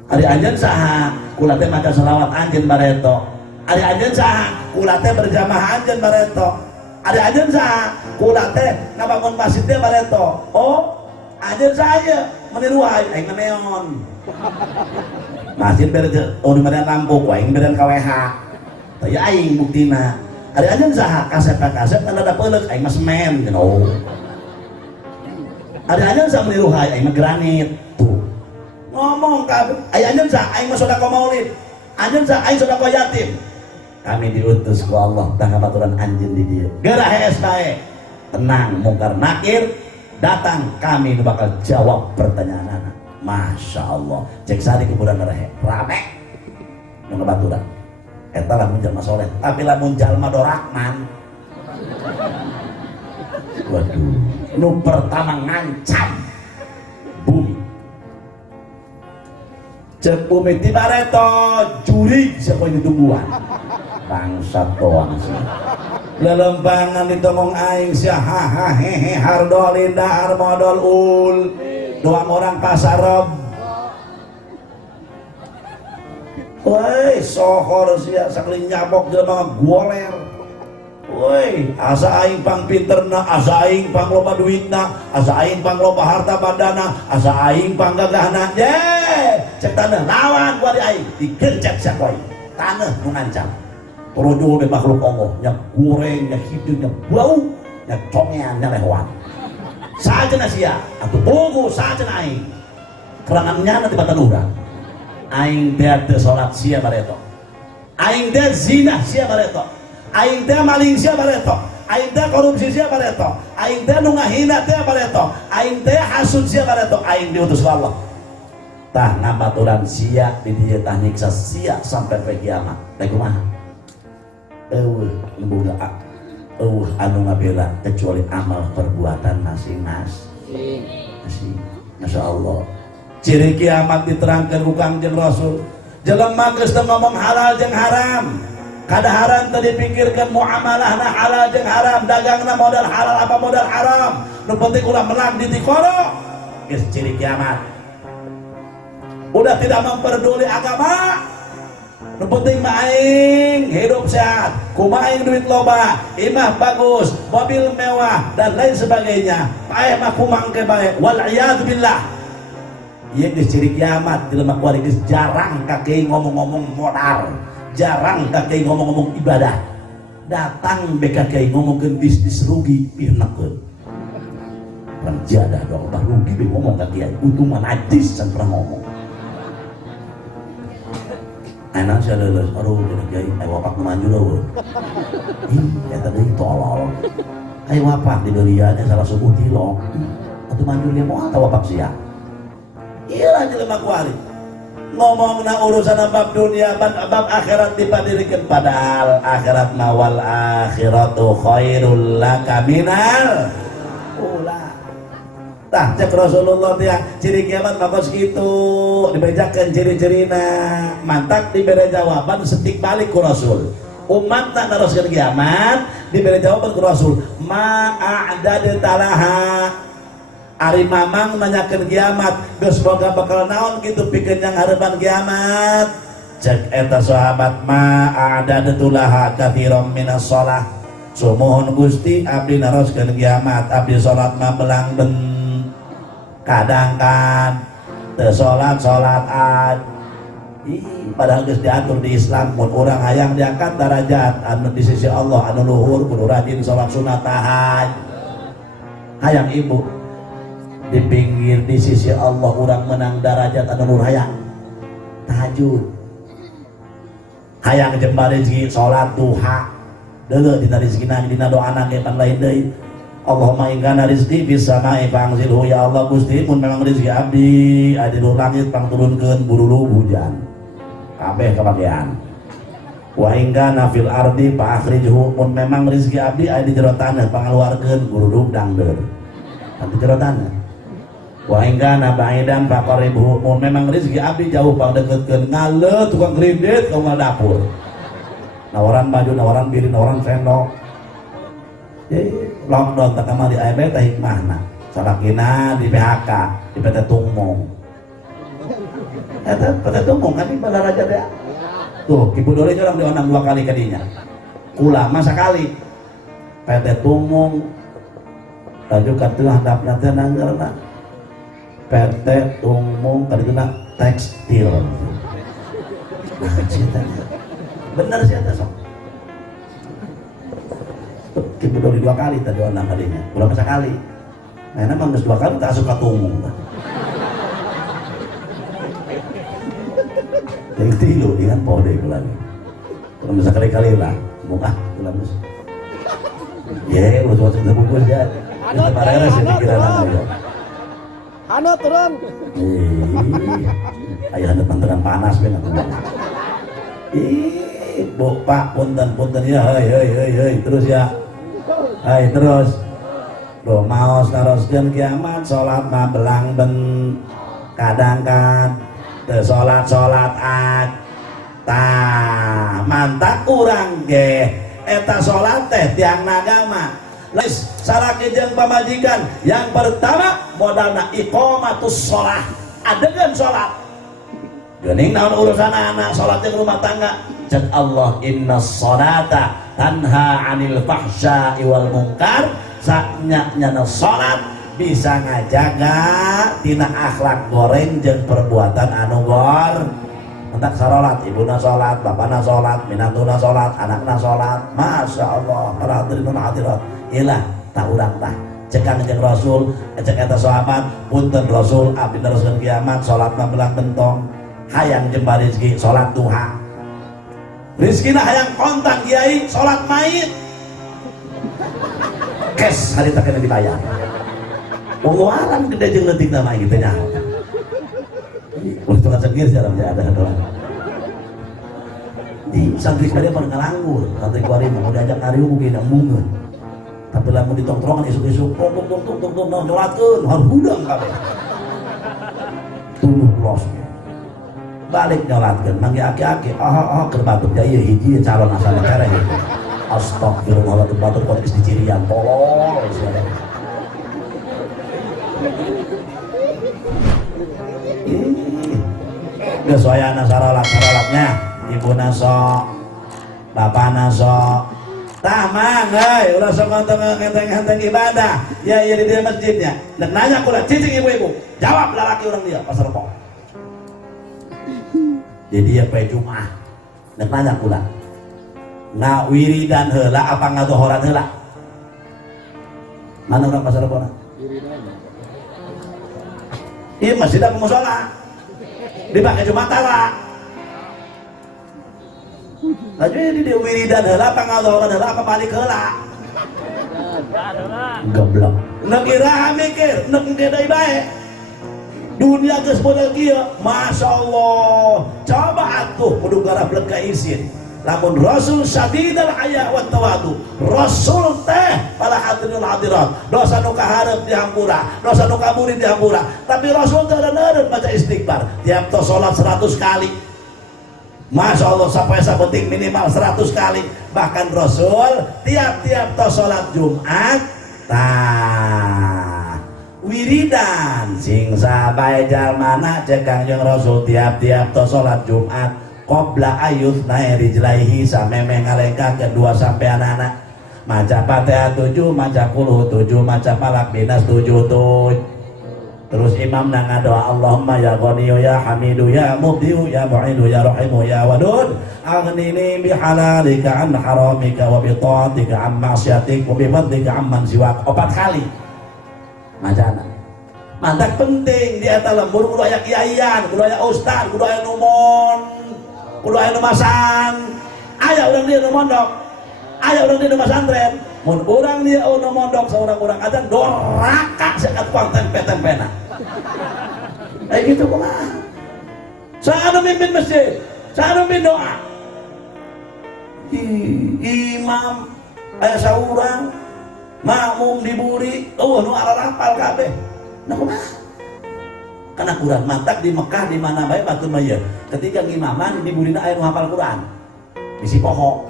ari anjeun saha kula teh maca selawat anjeun bareto. Ari anjeun saha kula teh berjamaah anjeun bareto. Ari anjeun saha kula teh ngabangun masjid teh bareto. Oh anjeun saha meuni ruhai aing neon masjid bere oh di medan lampu ku aing beren KWH teu aing buktina. Ari anjeun saha kasep kana ada peuleuk aing mah semen oh. Ari anjeun saha meuni ruhai aing mah granit tuh ngomong ka aya anjeun saha aing mah sodaqah maulid anjeun saha aing sodaqah yatim. Kami diutus ku Allah tah ngabaturan anjeun di dieu geura hees bae tenang mungkar nakir datang kami bakal jawab pertanyaan anak. Masya Allah cek sari kuburan rehe rame nu ngabaturan eta lamun jalma soleh tapi lamun jalma dorakman waduh nu pertama ngancam bumi cek bumi ti bareto juri siapa ini tungguan bangsat doang sih lelempangan ditongong aing sia haha hehe hardol indah harmodol ul doa orang pasarob. Woi sohor sia sakali nyabok jelema goler. Woi asa aing pang pinterna, asa aing pang loba duitna, asa aing pang loba harta bandana, asa aing pang gagahna. Ye, cek taneuh lawan ku ari aing digencet sia koi. Taneuh nu ngancam. Torojol be makhluk Allah, nya goreng, nya hideung, nya bau, nya congean, nya lehwan. Sajeuna sia atuh bogo sajeuna aing. Kerangannya nanti batan urang. Aing teh teu salat sia bareto. Aing teh zina sia bareto. Aing teh maling sia bareto. Aing teh korupsi sia bareto. Aing teh nu ngahina teh bareto. Aing teh hasud sia bareto. Aing diutus ku Allah. Tah ngabaturan sia di dieu tah nyiksa sia sampai ke kiamat. Teh kumaha? Eueuh boga anu ngabela kecuali amal perbuatan masing-masing. Masya Allah. Ciri kiamat diterangkan ku Kangjeng Rasul. Jelema geus teu ngomong halal jeung haram. Kadaharan teu dipikirkeun muamalahna halal jeung haram, dagangna modal halal apa modal haram. Nu penting ulah menang di tikoro. Geus ciri kiamat. Udah tidak memperduli agama. Nu penting mah aing hidup sehat, kumaha aing duit loba, imah bagus, mobil mewah dan lain sebagainya. Paeh mah kumang ke bae. Wal iyad billah. Ieu geus ciri kiamat, jelema kuari geus jarang kakei ngomong-ngomong modal, jarang kakei ngomong-ngomong ibadah. Datang be kakei ngomongkeun bisnis rugi pieunekeun. Orang jadah dong, bah rugi be ngomong ka kiai, untung mah najis can pernah ngomong. Anak saya lulus, aduh jadi kiai, wapak maju loh. Ih, ya tadi tolol. Wapak di beliannya salah suku tilok. Atau maju dia mau atau wapak sia? Iya lah jelema kuari. Ngomongna urusan bab dunia, bab akhirat dipadirikeun padahal akhirat mawal akhiratu khairul laka minal ula. Tah cek Rasulullah teh ciri kiamat bakos kitu dibejakeun ciri-cirina mantak dibere jawaban setik balik ku Rasul. Umat tak naroskeun kiamat dibere jawaban ku Rasul ma a'dadta laha. Ari mamang nanyakeun kiamat geus boga bakal naon kitu pikeun yang hareupan kiamat. Cek eta sahabat ma a'dadtu laha katsiran minas shalah. Sumuhun Gusti abdi naroskeun kiamat abdi salat mah belang kadang kan teu salat Padahal geus diatur di Islam mun urang hayang diangkat darajat anu di sisi Allah anu luhur kudu rajin salat sunat tahaj. Hayang ibu di pinggir di sisi Allah urang menang darajat anu luhur hayang tahajud. Hayang jembar rezeki salat duha. Deuleu dina rezekina dina doana ge pan lain deui. Allahumma in kana rizqi fis samai fa'anzilhu, ya Allah Gusti mun memang rezeki abdi aya di langit pangturunkeun burulu hujan. Kabeh kebagian. Wa hingga nafil ardi fa akhrijhu, mun memang rezeki abdi aya di jero tanah pangaluarkeun burudug dangdeur. Di jero tanah. Wa hingga nabaidan fa qaribhu, mun memang rezeki abdi jauh pangdeukeutkeun ngaleut tukang kredit ka dapur. Nawaran baju, nawaran piring, nawaran sendok. Lockdown tak kamari aya bae teh hikmahna. Salakina di PHK, di PT Tungmong. Eta pada tumpung kan di Bandar Raja teh. Tuh, Kibu Dole orang dionang 2 kali kadinya. Kula mah sakali. PT Tungmung laju ka teu handapna teh nanggeurna. PT Tungmung kadina tekstil. Bener sih eta sok. Kibu Dole 2 kali tadi dionang kadinya. Kula mah sakali. Nah, emang geus 2 kali tak suka Tungmung. Yang tilu dengan pode pulang. Kalau bisa kali-kali lah, muka pulang mus. Ya, udah suatu bungkus ya. Kita marah sih pikiran aja. Hana turun. Ayah ada panteran panas bener. Bu Pak punten ya, hei terus ya. Hai terus. Lo mau naroskeun kiamat salat mah belang ben kadang kan teu salat mantap urang ge eta salat teh tiang agama leus sarake jeung pamajikan. Yang pertama modalna iqamatus shalah, adegan salat geuning naon urusan anak salat jeung rumah tangga. Cek Allah innas salata tanha 'anil fahsya'i wal munkar, saknya-nyana salat bisa ngajaga tina akhlak goreng jeung perbuatan anu gor. Entak salat, ibuna salat, bapana salat, minantuna salat, anakna salat. Masya Allah, para hadirin hadirat. Ilah tak urang tah. Cekang jeung Rasul, cek eta sahabat, punten Rasul abdi neruskeun kiamat salat mah belang bentong. Hayang jembar rezeki salat duha. Rezekina hayang kontak kiai salat maid. Kes harita kena dibayar. Pengeluaran gede jeung leutik nama gitu nya. Untuk ngacengir sih ada doang. Di santri kali pernah ngalanggur, santri kuari mau diajak ngariung mungkin mungeun. Tapi lamun ditongtrongan isuk-isuk, tong nyolatkeun, harus hudang kabeh. Tuluh los. Balik nyolatkeun, mangge aki-aki, keur batur jaya hiji calon asal negara gitu. Astagfirullah, batur kok geus dicirian tolol. Geus wayana sarolatnya ibuna sok bapana sok tah mang euy ulah sok ngenteng ibadah ya di masjidnya. Nek nanya kula cicing ibu-ibu jawab lalaki urang dia pas rokok jadi ya poe Jumat. Nek nanya kula ngawiridan heula apa ngadohoran heula mana urang pas rokokna ieu masjid da musola dipakai Jumatan lah. Lagi di wiridan heula pangadoran heula apa balik heula. Goblok. Nek iraha mikir, nek deui bae. Dunia geus model kieu, masyaallah. Coba atuh kudu garap lega izin. Lamun Rasul syadidul haya wa tawadu. Rasul teh pada hadirin hadirat. Dosa nu kaharep dihampura, dosa nu kaburi dihampura. Tapi Rasul teh neureun baca istighfar tiap tos salat 100 kali. Masya Allah sampai sabeting minimal 100 kali. Bahkan Rasul tiap-tiap tos salat Jumat tah wiridan sing sabae jalmana cek Kangjeng Rasul tiap-tiap tos salat Jumat qabla ayus nae rijlaihi sameme ngalengka kedua sampai anak-anak maca Fatihah 7, maca Qul 7, maca Falak Binas 7 Terus imam nang doa Allahumma ya Ghaniyu ya Hamidu ya Mubdiu ya Mu'idu ya Rahimu ya Wadud aghnini bihalalika an haramika wa bi ta'atika an ma'syatik wa bi fadlika amman siwak 4 kali macana mantak penting di eta lembur kudu aya kiaian kudu aya ustad kudu aya numon kudu aya numasan aya urang dia nu mondok aya urang dia nu masantren mun urang dia nu mondok saurang-urang adzan doraka sakat pang tempe-tempena kayak gitu kumaha saanu mimpin masjid saanu mimpin doa imam aya saurang makmum diburi nu ararapal kabeh nah kumaha kana Quran mantak di Mekah di mana bae batur mah ketika ngimaman diburina aya nu hafal Quran bisi poho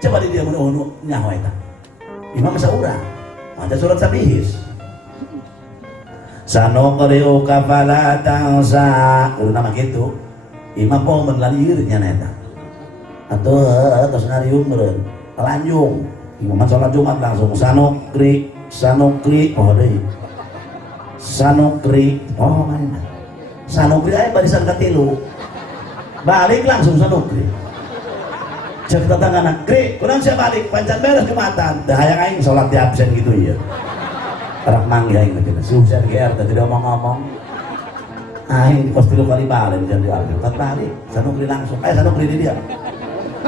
coba di dia mun nyaho eta imam saurang maca surat sabihis sanuqri'uka fala tansa urang mah kitu imam poho mun lalieur nya eta atuh tos ngariung meureun lanjung imam salat Jumat langsung sanukri oh deui sanukri oh mana sanukri aya barisan katilu balik langsung sanukri cek tetanggana kri kurang sia balik pancan beres Jumatan dah hayang aing salat di absen gitu ya arak manggih aing mah susah GR teh tidak ngomong aing pos 3 kali balik jangan diambil tat balik sanukri langsung sanukri di dia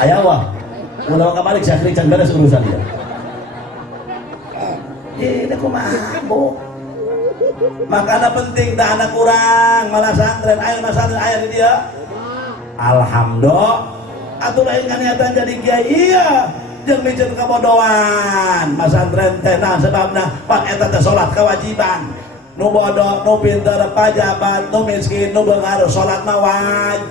aya wah ulah kabalik sia kri can beres urusan dia ini kumaha bu makanya penting dah anak kurang malah santren aya di dia alhamdulillah atuh lain niatan jadi kiai iya jeung mijeun kabodohan masantren teh nah sebabna pan eta teh salat kewajiban nu bodoh nu pinter pajabat nu miskin nu beungar salat mah wajib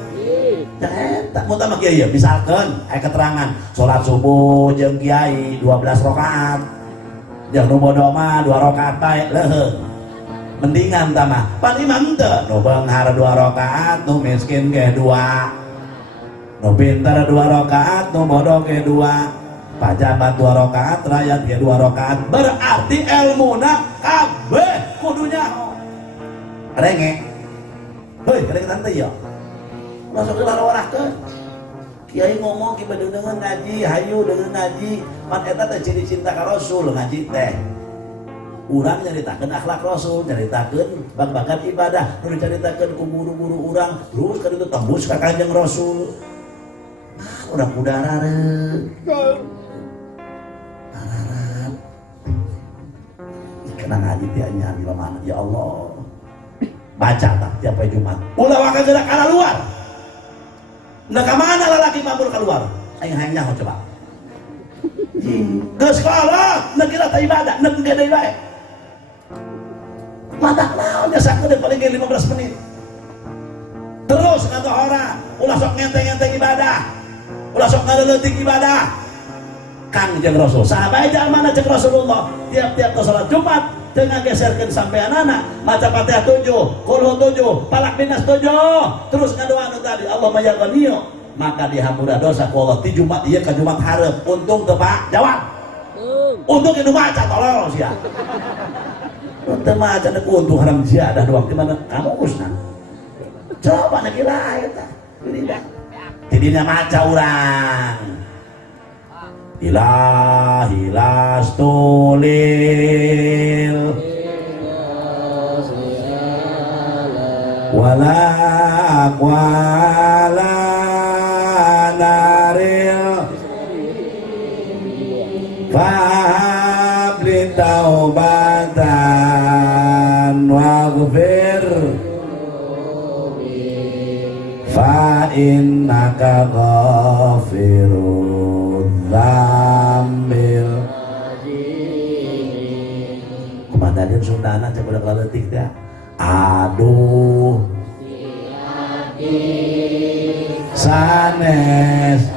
eta mun tah kiai misalkeun aya keterangan salat subuh jeung kiai 12 rakaat jeung nu bodoh mah 2 rakaat bae leuheung mendingan tamah pan imam teu nu beunghar 2 rakaat nu miskin ge 2 nu pintar 2 rakaat nu bodoh ge 2 pajabat 2 rakaat rakyat ge 2 rakaat berarti ilmuna kabeh kudunya renge heuy kadang tante ya masuk ke lawarahkeun kiai ngomong kieu dengan ngaji hayu dengan ngaji pan eta teh ciri cinta ka Rasul ngaji teh urang nyaritakeun akhlak Rasul nyaritakeun bab-baban ibadah nu dicaritakeun ku guru-guru urang terus ka ditu tembus ka Kanjeng Rasul udah udara kena ngaji tianya di mana ya Allah baca tak tiap hari Jumat ulah wakil gerak ala luar nah kemana lalaki mampu keluar aing hayang coba ke sekolah nah kira tak ibadah nah gak ada ibadah matak naon jasa aku paling 15 menit terus ngata orang ulah sok ngenteng-ngenteng ibadah ulah sok ngaleutik ibadah Kang jeung Rasul sahabat zaman jeung Rasulullah tiap-tiap salat Jumat tengah geserkeun sampean anak maca Fatihah 7 Qul 7 Falaq Binas 7 terus ngadoa anu tadi Allahumma ya Ghaniyu maka dihampura dosa ku Allah ti Jumat ieu ka Jumat hareup untung teu Pak jawab untung anu maca tolol sia teu maca teh untung haram ziyadah doang di mana kamu usna coba na kira eta tidina maca urang ilahi lastulil wala aqwala naril fahabli taubatan waghfir fa innaka ghafirud dzambil kumaha dia Sundana cek udah kaleutik teh aduh sanes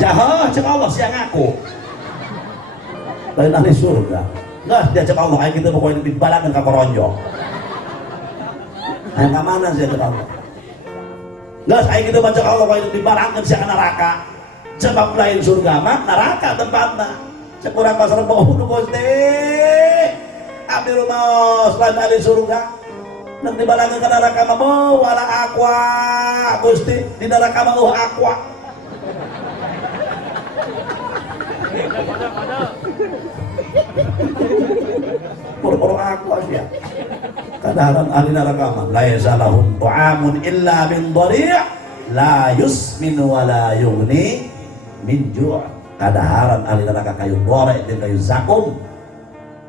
jahah cek Allah siang aku lain ahli surga nggak dia cek Allah ayo kita pokoknya dibalakan ke koronjong ayo ke mana sih cek Allah nggak ayo kita baca Allah pokoknya dibalakan siang neraka sebab lain surga mah neraka tempatnya cek urang pasar bau nu Gusti abdi rumaos lain ahli surga dan dibalangkeun ka neraka mah wala aqua Gusti di neraka mah aqua pur-pur aqua sia kadaharan ahli neraka mah laisa lahum ta'amun illa min dhari' la yusmin wa la yughni min ju' kadaharan ahli neraka kayu dhari' jeung kayu zakum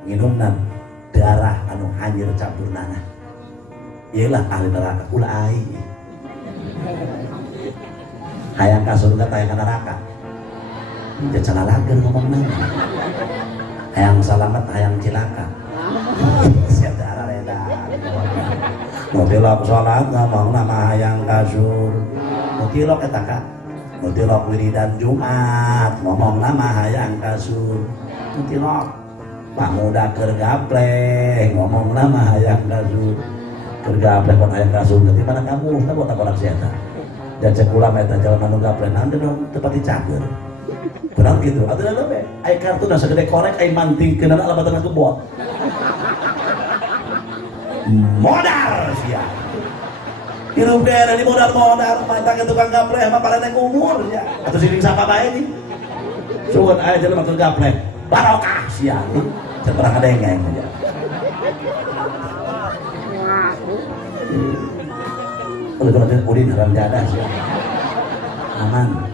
minumna darah anu hanyir campurnana iyalah ahli neraka ulah ai hayang ka surga hayang ka neraka jangan salah lagi ngomong nama hayang salamet hayang cilaka siap darah reda mutilok sholat ngomong nama hayang kasur mutilok etaka mutilok wiridan Jumat ngomong nama hayang kasur mutilok pamuda keur gapleh ngomong nama hayang kasur keur gapleh pun hayang kasur di mana kamu tak buat orang siapa dan cek ulama eta jalan anu gapleh nanti dong tepat dicager benar gitu atau ada be ai kartu dah segede korek ai mantingkeun ala batana kebot modal sia hirup daerah di modal mantang ke tukang gapleh mah parane umur ya atau siling sapa bae nih sugan aya jelema keur gapleh barokah sia cek barang kadengeng aja udah kena udin haram jadah sia aman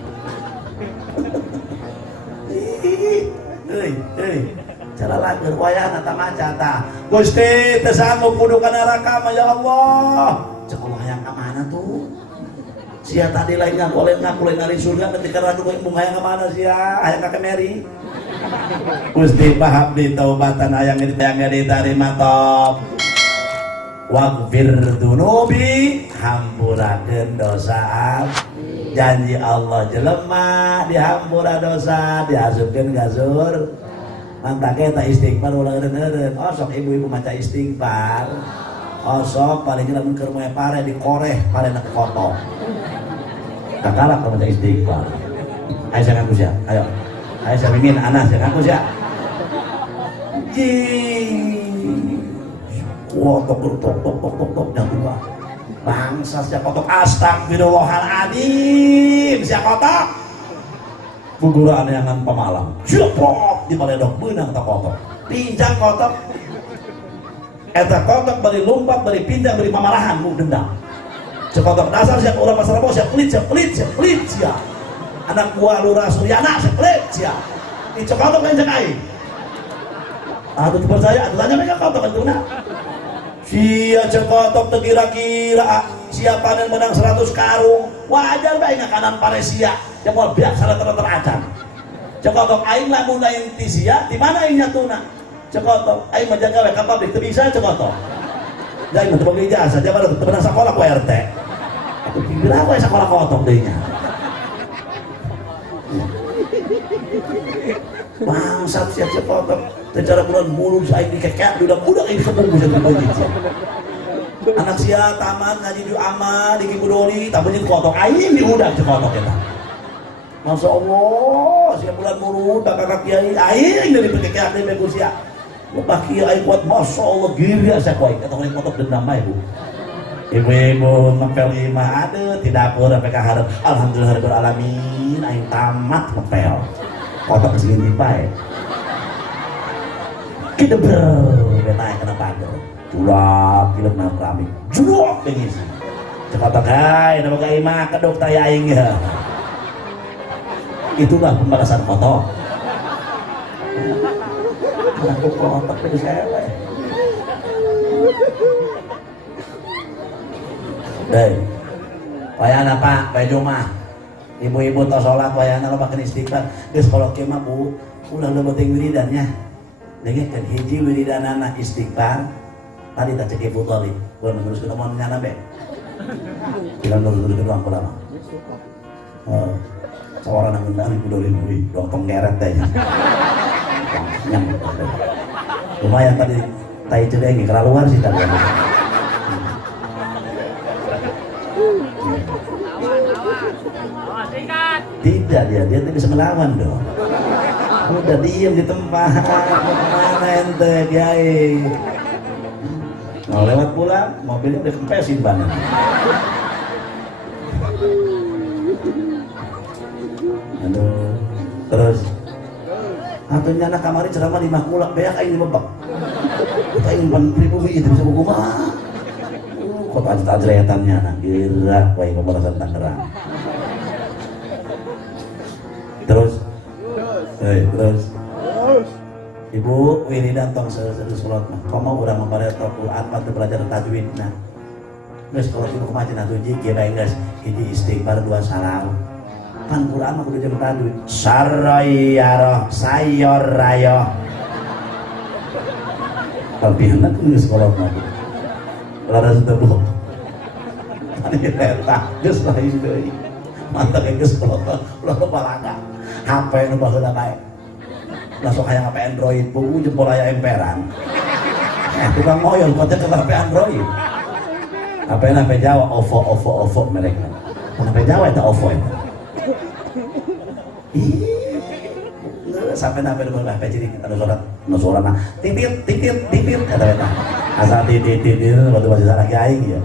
cara lager wayana tamaca ta Gusti teu sanggup kudu ka neraka mah ya Allah cek Allah hayang ka mana tuh sia tadi lain ngaku lain ari surga ketika radu ibu hayang ka mana sia hayang ka Kemeri Gusti paham di taubatan hayang diterima top waghfir dunubi hampurakeun dosa janji Allah jelema dihampura dosa diasupkeun ka surga mantake eta istighfar ulah eureun-eureun osok ibu-ibu maca istighfar osok paling lamun keur moe pare dikoreh parena kotor kakalak maca istighfar ayo saya ngaku sia ayo saya mimin anas saya ngaku sia tok jangan bangsa sia kotok astagfirullahaladzim sia kotok buguraan yangan pemalang jeprok di baledok benang tak kotok pinjang kotok eta kotok bari lompat bari pinjang bari pamalahan mu dendam cekotok dasar siap ulah pasar bos siap pelit sia anak buah lurah Suryana siap pelit sia di cekotok pinjang aing aduh percaya aduh tanya mereka kotok itu nah sia cekotok tekira-kira siapa yang menang 100 karung wajar bae ngakanan paresia yang mau biasa rata-rata cekotok aing lamun aing ti sia di mana aing nyatuna cekotok aing mah jaga we ka pabrik teu bisa cekotok jadi mah teu boga ijazah dia baru teu pernah sakola ku RT atuh kira we sakola kotok deui nya bangsat sia cekotok teu cara bulan bulu aing dikekek budak-budak aing sebung bisa berbagi anak sia taman ngaji di amal di Kibudori tapi jeung kotok aing diudak cekotok eta Masya Allah, sia bulan murud, bakal kiai aing dari pekekek di beku sia. Lepas kiai kuat, Masya Allah, giri asa koi. Kata orang kotok dendam mah ibu. Ibu-ibu ngepel imah, aduh, tidak pura PK harap. Alhamdulillah Rabbil Alamin, aing tamat ngepel. Kotok kesini baik. Kita naik kena pagar. Tulak, kilap nak keramik. Julok pengisi. Cekotok, hai, nama kiai imah, kedok taya aing ya. Itulah pembalasan kotor. Aku kotor itu saya. Hei, wayana Pak, bae Jumat. Ibu-ibu tos salat wayana lo makan istighfar. Geus kalau kemah Bu, ulah lo penting wiridannya. Dengekeun hiji wiridanana istighfar. Tadi tak cek Ibu Tali. Gua nuruskeun omonganna be. Bilang nuruskeun aku lama. Seorang yang menang Kibudori bui, dong ngeret teh. Lumayan tadi tai cedengi keluar sih tadi. Tidak dia tidak bisa melawan dong. Udah diem di tempat, mau kemana ente kiai. Mau lewat pulang, mobilnya udah kempesin banget. Aduh, terus atunya anak kamari ceramah di makulak, beak aing di bebak. Kita ingin pribumi itu bisa buku mah. Kota ajretannya anak gerak, wae pembalasan Tangerang. Terus, terus. Ibu wiridan tong sholat mah. Komo urang membaca Quran atau belajar tajwid nah. Geus kalau ibu kemacin atuh jiki bae geus hiji istighfar dua salam. Kan Quran mah kudu jeung tajwid. Sarayaro sayorayo. Tapi anak geus sholat mah. Laras teu blok. Ani eta geus lain deui. Mantap geus sholat ulah balaga. HP nu baheula bae. Langsung kayak HP Android, buku jempol aya emperan. Tukang ngoyol, konten ke HP Android. HP Jawa, OVO mereka. HP Jawa itu OVO itu. Sampai HP HP jadi anu suara nah, titit, kata-kata. Asal titit, waktu masih salah kiai ya.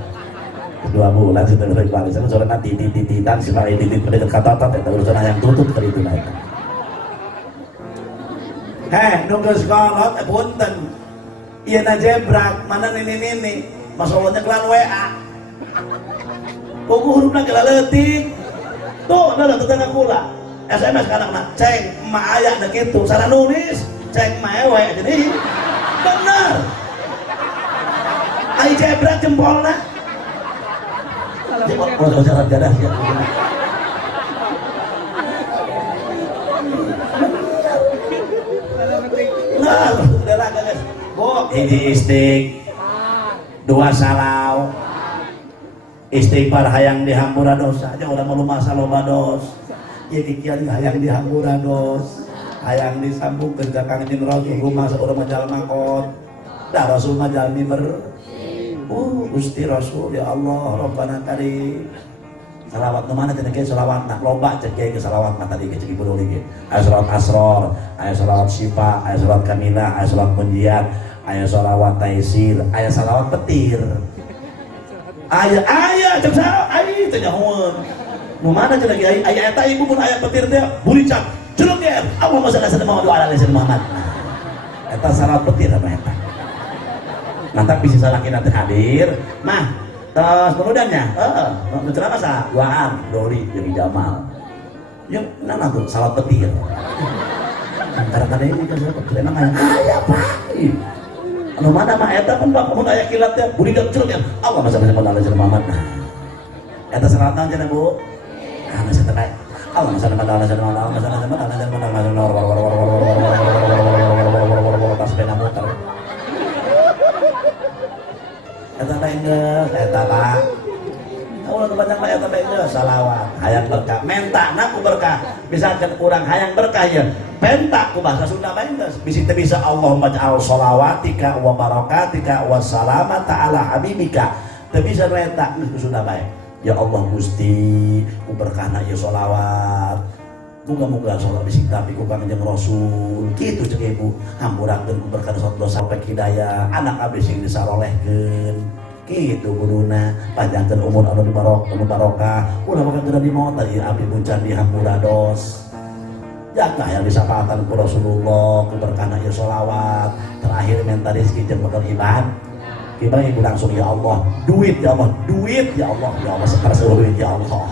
2 bulan sudah dari balik, saya suara tititan, sebagai titit pada kata-kata, itu urusan yang tutup kali itu naik. Nunggu sekolah, punten. Iya na jebrak, mana nini. Masalahnya kelan WA. Kuku hurufnya gila letik. Tuh, udah tetangga kula. SMS ke anak-anak, ceng, emak ayah ada gitu. Salah nulis, ceng, ewe. Jadi, bener. Ayo jebrak jempolnya. Kalau jalan jadah ya. Nah, udah lah guys. Bu, ini dua salau. Istighfar hayang dihampura dosa. Aja udah malu masa loba dos. Jadi kian hayang dihampura dos. Hayang disambung ke Kanjeng Rasul rumah seorang majal makot. Dah Rasul majal mimber. Gusti Rasul ya Allah Rabbana Karim. Salawat nu mana cenah kieu salawat nak loba cek kieu salawat mah tadi cek ibu deui. Aya salawat asror, aya salawat syifa, aya salawat kamilah, aya salawat munjiat, aya salawat taisir, aya salawat petir. Aya cek sa ai teh nyahoeun. Nu mana cenah kieu aya eta ibu pun aya petir teh buricak. Jelek ya Allahumma shalli ala Muhammad wa ala ali Muhammad. Eta salawat petir apa eta? Mantap bisa salah kita hadir. Mah terus kemudiannya, menceramah sah, Waan, Dori, jadi Jamal. Yuk, nana tuh, salat petir. Kadang-kadang ini kan salat petir, emang ayah Pak. Anu mana mah eta pun Pak, kamu ayah kilatnya, budi dan cerut ya. Allah masa-masa pada Allah Muhammad. Eta salat nanti ya Bu. Masih terkait. Allah masa-masa pada Allah Muhammad, Allah masa-masa pada Allah Muhammad, pas sepeda motor. Eta baenggeus, eta Pak. Ulah banyak mah eta baenggeus salawat, hayang berkah. Mentana ku berkah. Misalkan kurang hayang berkah ya. Penta ku bahasa Sunda baenggeus. Bisi teu bisa Allahumma ja'al shalawatika wa barakatika wa salamata ala habibika. Teu bisa nu eta geus Sunda bae. Ya Allah Gusti, ku berkahna ieu sholawat. Muga-muga sholat bisik tapi ku Kanjeng Rasul kitu cek ibu hampurakeun ku berkah dosa sampai hidayah anak abdi sing disarolehkeun kitu guruna panjangkeun umur anu barokah ulah makakeun di maot tadi abdi buncan dihampura dos jaga yang disapaatan ku Rasulullah ku berkahna ieu sholawat terakhir minta rezeki jeung bekal ibadah ibu langsung ya Allah duit ya Allah sekarang duit ya Allah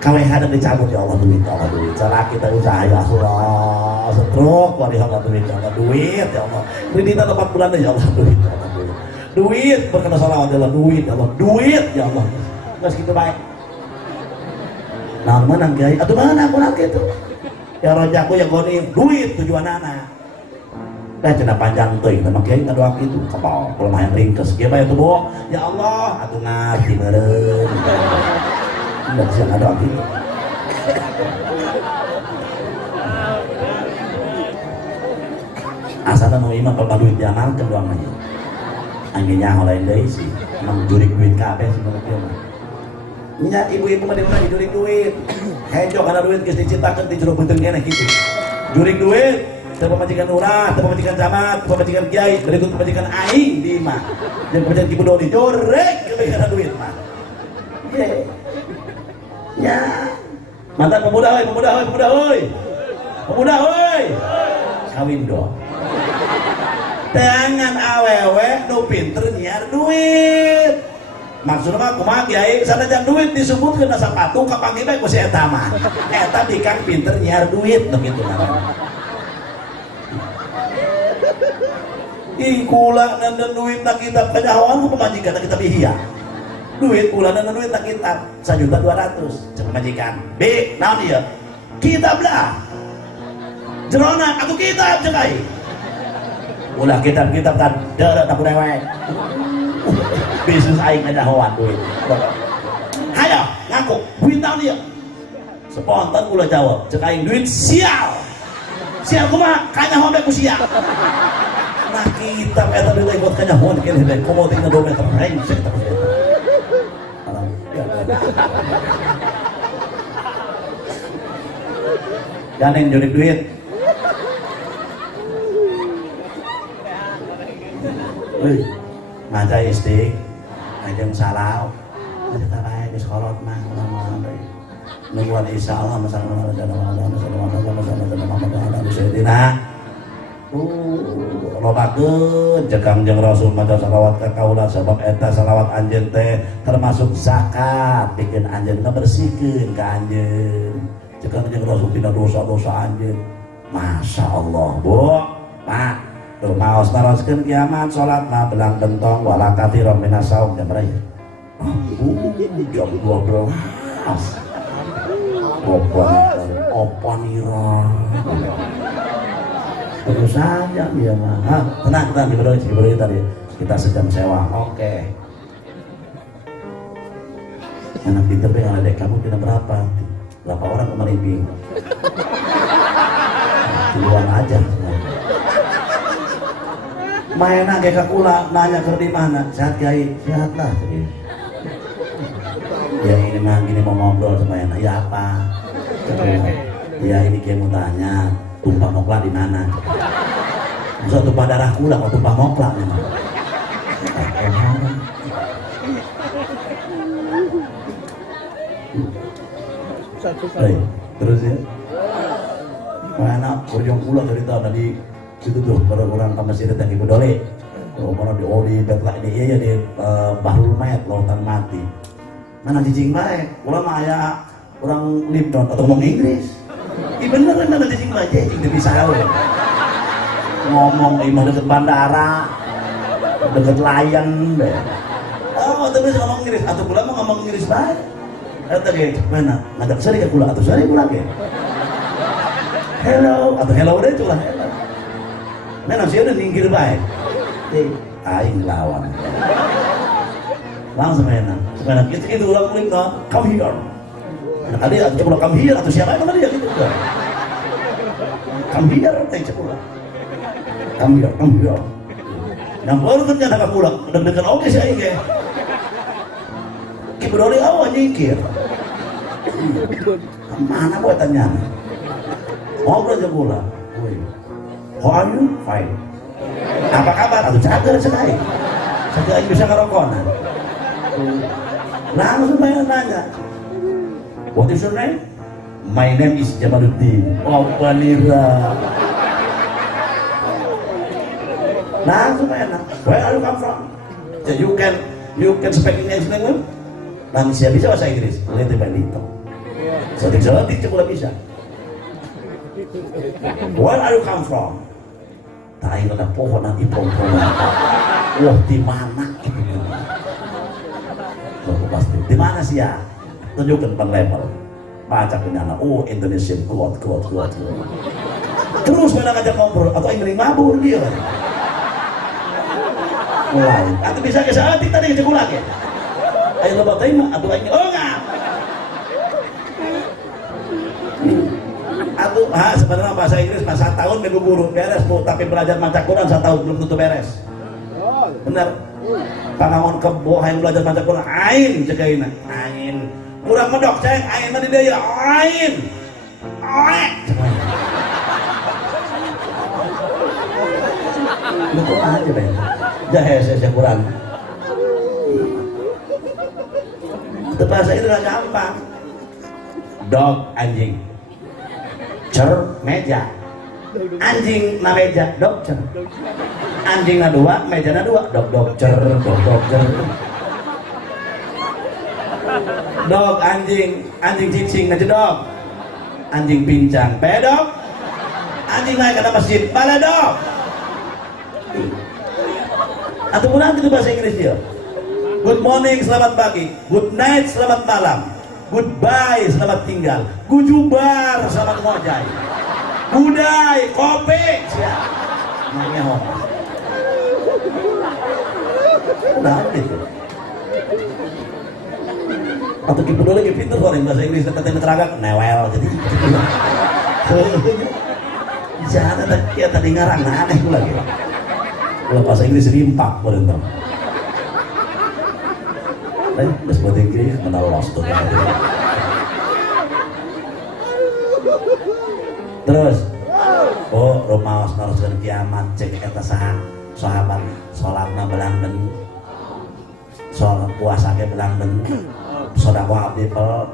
kawin hadap dicabut ya Allah duit salah kita usaha ya Allah setruk wali Allah duit ya Allah duit ya Allah kreditnya 4 bulan ya Allah duit berkena salawat ya Allah duit ya Allah nggak segitu baik nah menang kiai atuh mana aku lagi itu ya rojaku ya goni duit tujuan anak dah cenah panjang teuing teh kiai ngadoa kitu kapal kelemahan ringkes kieu bae tuh Bu ya Allah atuh ngarti meureun nggak bisa ada lagi. Asal mau imam kalau duit diamalkan doang aja. Anginnya lain dari sih, emang jurik duit kape sih menurut dia mah. Nya ibu-ibu mah dimana jurik duit. Hejo karena duit geus diciptakeun di jero beuteung keneh kitu. Jurik duit, pemajikan lurah, pemajikan camat, pemajikan kiai, berikut pemajikan aing di imah. Yang pemajikan Kibu Dodi jorek kebegaran duit mah. Ya. Mantan pemuda woi. Pemuda woi. Kawin dong. Dengan awewe nu pinter nyiar duit. Maksudnya mah kumaha kiai sanajan duit disebutkeun asa patung kapanggih bae ku si eta mah. Eta bikang pinter nyiar duit nu kitu mah. Ih kula dan duit nak kitab kanyahoan ku pamajikan kita bihia. Duit kula dan duit nak kitab 1.200.000 cek majikan. B naon ieu? Kitab lah. Jerona atuh kitab cek ai. Ulah kitab-kitab kan deureut aku dewek. Bisnis aing kanyahoan duit. Hayo ngaku duit naon ieu? Spontan kula jawab, cek aing duit sial. Sial kumaha? Kanyahoan bae ku sial. Nah kita eta duit buat kanyahoan keneh bae komo tinggal 2 meter aing kita. Jangan jodoh duit. Wih, maca istik, ajeng salau, kita baik di sekolot mah, nungguan insya Allah masalah lobakeun jegang jeung Rasul maca salawat ka kaula sabab eta salawat anjeun teh termasuk zakat bikin anjeun ngabersihkeun ka anjeun jegang jeung Rasul tina dosa-dosa anjeun. Masya Allah Bu Pak tuh maos naroskeun kiamat salat mah belang bentong wala katsiran minas saum jam berapa jam 12 opanira terus saja dia mah. Tenang diberi tadi kita sedang sewa. Oke. Anak pinter deh adik kamu kira berapa orang kemarin duluan aja. Main aja ke kula nanya ke di mana? Sehat kiai, sehat lah. Ya ini mah gini mau ngobrol sama enak. Ya apa? Ya ini kiai mau tanya tumpah mokla di mana? Masa tumpah darah kula atau tumpah mokla memang? Terus ya, mana ujung kula cerita tadi itu tuh pada orang ke masjid yang Kibu Dodi. Oh mana di Odi Betlah ini iya di Bahrul Mayat Lautan Mati. Mana cicing baik, kula mah aya orang Lipton atau ngomong Inggris. Iya bener mana cicing baik, cicing bisa tahu. Ngomong imah deket bandara, deket layan deh. Oh terus ngomong Inggris, atau kula mah ngomong Inggris baik. Eta ge mana? Ngajak sari ka kula atuh sari kula ge. Hello, atau hello deh culah. Mana sih udah minggir baik. Aing lawan. Langsung enak. Sekarang itu ulang kulit no, come here. Tadi aku coba come here atau siapa yang tadi gitu. Come here, teh coba. Come here. Yang baru kan jangan nak pulang, deg-degan oke sih aing ge. Kibu Dodi awal nyingkir. Mana buatannya? Ngobrol aja pula. How are you? Fine. Apa kabar? Aduh cager sekali. Saya bisa ngerokok. Langsung banyak nanya. What is your name? My name is Jamaluddin. Oh Panira. Langsung banyak. Where are you come from? So you can speak English language? Manusia bisa bahasa Inggris. Little by little. Sotik coba bisa. Where are you come from? Tahu ada pohonan ipong-pongan. Wah di mana? Pasti. Di mana sih ya? Tunjukkan bang level. Baca kenyana. Oh Indonesian kuat. Terus mana ngajak ngobrol atau ingin mabur dia. Mulai. Atau bisa ke saat tadi ngajak lagi. Ayo lebat tema atau ingin enggak. Atau sebenarnya bahasa Inggris mah 1 tahun minggu guru beres Bu, tapi belajar maca Quran 1 tahun belum tentu beres. Bener. Pangawan kebo hayang belajar maca Quran ain cegaina. Ain. Kurang medok ceng ain mah di dieu ain. Oek. Lu kok aja Ben. Jahe saya kurang. Itu bahasa itu gak gampang. Dog anjing. Cer meja. Anjing na meja, dog cer. Anjing na dua, meja na dua, dog cer, dog cer. Dog anjing, anjing cicing na dog. Anjing pincang, pedok. Anjing naik ke masjid, bala dog. Atau pun itu bahasa Inggris dia. Good morning, selamat pagi. Good night, selamat malam. Goodbye, selamat tinggal. Gujubar, selamat ngojay. Budai, kopi, siap. Namanya homo. Udah itu. Atau kipu dulu lagi pintu orang bahasa Inggris kata teragak newel jadi. Jangan ada kia tadi ngarang aneh pula gitu. Kalau bahasa Inggris rimpak berentam. Bahasa Inggris kenal lost tuh. Terus, oh rumah naraskan kiamat cek kata sahabat sholatna belangben, sholat puasa ke belangben, sodako abdi pel.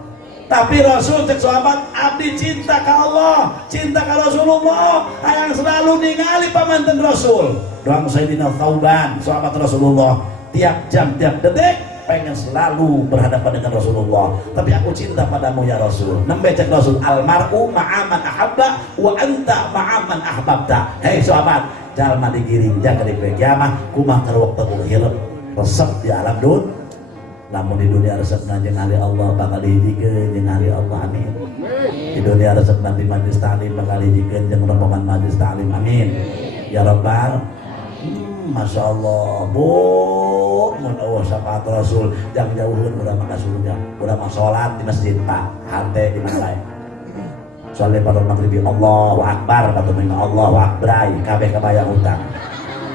Tapi Rasul cek sahabat abdi cinta ke Allah, cinta ke Rasulullah, yang selalu ningali pamanten Rasul. Doang Sayyidina Thauban, sahabat Rasulullah, tiap jam tiap detik pengen selalu berhadapan dengan Rasulullah. Tapi aku cinta padamu ya Rasul. Nembe cek Rasul, almar'u ma'aman ahabba wa anta ma'aman ahbabta. Hei sahabat, jalma digiring jaga di kiamah kumah keur waktu hirup resep di alam dun. Namun di dunia resep jeung ali Allah bakal dihijikeun jeung ali Allah amin. Di dunia resep nanti majlis ta'lim bakal dihijikeun jeung rombongan majlis ta'lim amin. Ya Rabbal Masya Allah, mun Allah syafaat Rasul jang jauhun udah maka surga, udah mah sholat di masjid pak, hante di mana lain. Soalnya pada maghrib Allahu Akbar, pada mina Allahu Akbar, kabeh kebayang utang.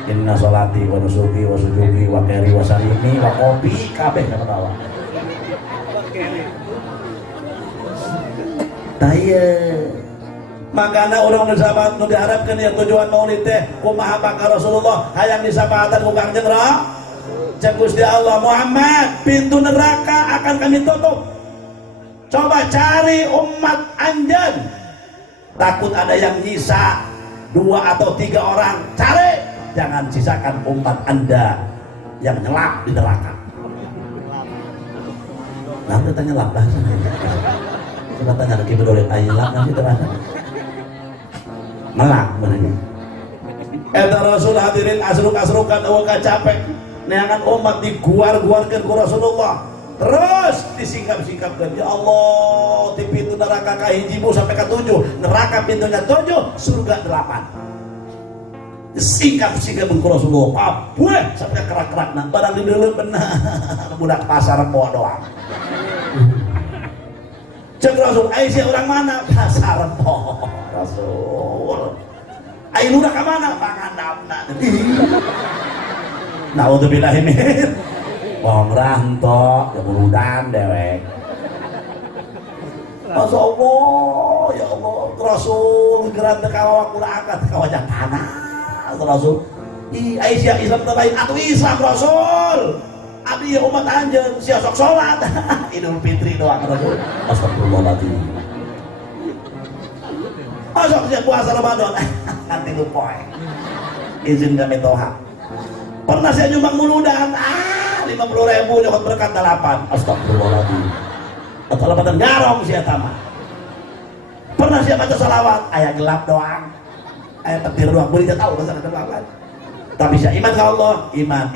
Inna sholati wa nusuki wa sujudi wa keri wa salimi wa kopi kabeh kebawa. Taya. Makanya orang sahabat nu diharapkan ya tujuan maulid teh kumaha bakal Rasulullah hayang disapaatan ku Kangjeng Cek Gusti Allah Muhammad, pintu neraka akan kami tutup. Coba cari umat anjen. Takut ada yang nyisa 2 atau 3 orang. Cari, jangan sisakan umat Anda yang nyelap di neraka. Nanti tanya nyelap bahasa. Coba tanya lagi berdoa nyelap nanti terasa. Melak benernya. Eta Rasul hadirin asruk-asrukan awak capek. Neangan umat diguar-guarkan ku Rasulullah. Terus disingkap-singkapkan. Ya Allah, di pintu neraka kahijimu sampai ke 7. Neraka pintunya 7, surga 8. Disingkap-singkapkan ku Rasulullah. Kabeh sampai kerak-kerak. Nah, barang di dulu benar. Budak pasar bawa doang. Cek Rasul, Aisyah orang mana? Pasar po Rasul. Ayo udah ke mana? Pangandapna. Naudzubillahimin. Wong rantok, ya buludan dewek. Masya Allah, ya Allah, Rasul geran tekawa kula angkat kawajak tanah. Rasul, Aisyah Islam terbaik atau Islam Rasul. Abi ya umat anjeun sia sok salat. Idul Fitri doang Rasul. Astagfirullahaladzim. Masuk sia puasa Ramadan. Nanti lu poe. Izin kami toha. Pernah saya nyumbang muludan. 50.000 nyokot berkat 8. Astagfirullahaladzim. Atau 8 garong sia tama. Pernah saya baca salawat. Aya gelap doang. Aya petir doang. Boleh tahu bahasa gelap. Tapi saya iman ke Allah,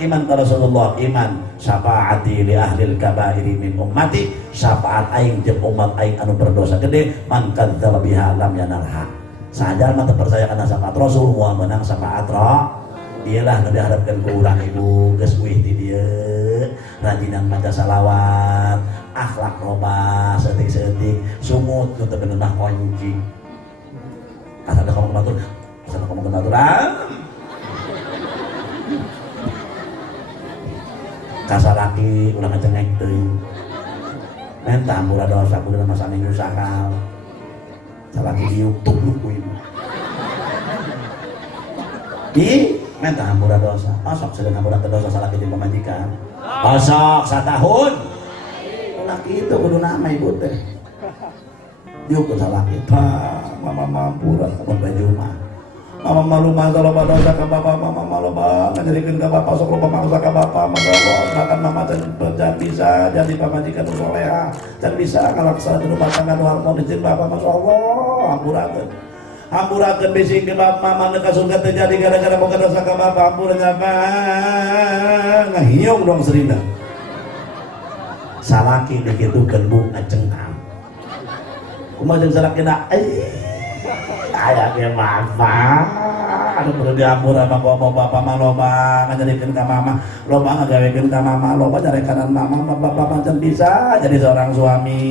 iman ke Rasulullah, iman syafaati li ahlil kabairi min ummati, syafaat aing jeung umat aing anu berdosa gede, man kadzdzaba biha lam yanalha. Sadar mah percaya kana syafaat Rasul moal meunang syafaat ra. Dialah nu diharapkeun ku urang ibu geus uih di dieu, rajinan maca salawat, akhlak robah seutik-seutik, sumut nu teu beunah kunci. Asal kamu matur, asal kamu maturan. Kasalaki ulah ngecengek teuing. Eta murah dosa kudu masa minggu sakal. Salaki diutuk lu ku ieu. Mentah hampura dosa. Masuk sedang hampura dosa salah kita pemajikan. Masuk satahun. Laki itu kudu nama ibu teh. Diukur salah kita. Mama mampura sama baju mah. Mama malu masalah dosa ke bapak, mama malu banget jadikan ke bapak sok lupa maksa ke bapak, masya Allah. Bahkan mama jangan bisa jadi pemajikan soleha, jangan bisa ngalaksanakan rumah tangga harmonis bapak, masya Allah. Hampurakeun bisi ke bapak mama ka surga terjadi gara-gara boga dosa ke bapak, hampurnya apa ngahiung dong serina salaki dikitukeun bu ngacengkang kumaha jeung salakina aya ge bapak anu perlu diampura mah ngomong bapak mah loba ngajadikeun ka mama loba ngagawekeun ka mama loba nyarekan mama bapak macam bisa jadi seorang suami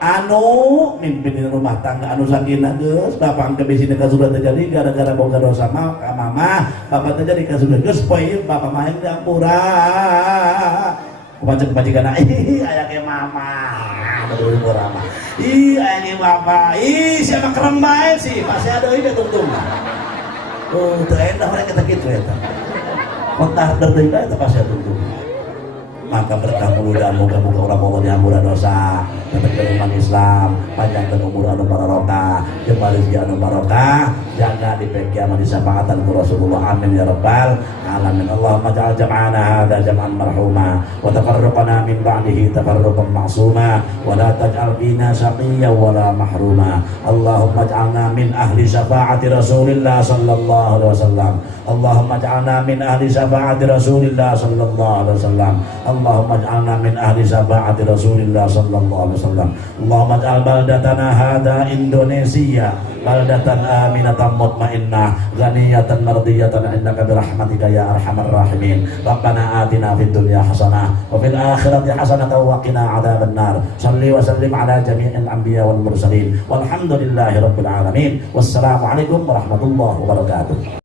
anu mimpin rumah tangga anu sakinah geus bapak angke bisi ka surga terjadi gara-gara boga dosa mah ka mama bapak terjadi ka surga geus poe bapak mah diampura kumaha majikanna aya ge mama baru murama aya ge bapak siapa kerem bae sih masih ada ieu tungtung teu endah we kita kitu eta montah deui eta pasti tungtung maka berkah mudah moga-moga orang-orang dihampura dosa tetap umat Islam panjangkan umur anu barokah jeung rezeki anu barokah jaga dipeki ama disafaatan ku Rasulullah amin ya rabbal alamin Allahumma ja'al jam'ana hadza jam'an marhuma wa tafarraqana min ba'dihi tafarruqan ma'suma wa la taj'al bina shaqiyyan wa la mahruma Allahumma ja'alna min ahli syafaati Rasulillah sallallahu alaihi wasallam Allahumma ja'alna min ahli syafaati Rasulillah sallallahu alaihi wasallam Allahumma ja'alna min ahli syafaati Rasulillah sallallahu alaihi wasallam Allahumma ja'al baldatana hadza Indonesia baldatan aminatan mutmainnah ghaniyatan mardiyatan innaka birahmatika ya arhamar rahimin Rabbana atina fid dunya hasanah wa fil akhirati hasanah wa qina adzabannar salli wa sallim ala jami'il anbiya wal mursalin walhamdulillahi rabbil alamin wassalamu alaikum warahmatullahi wabarakatuh.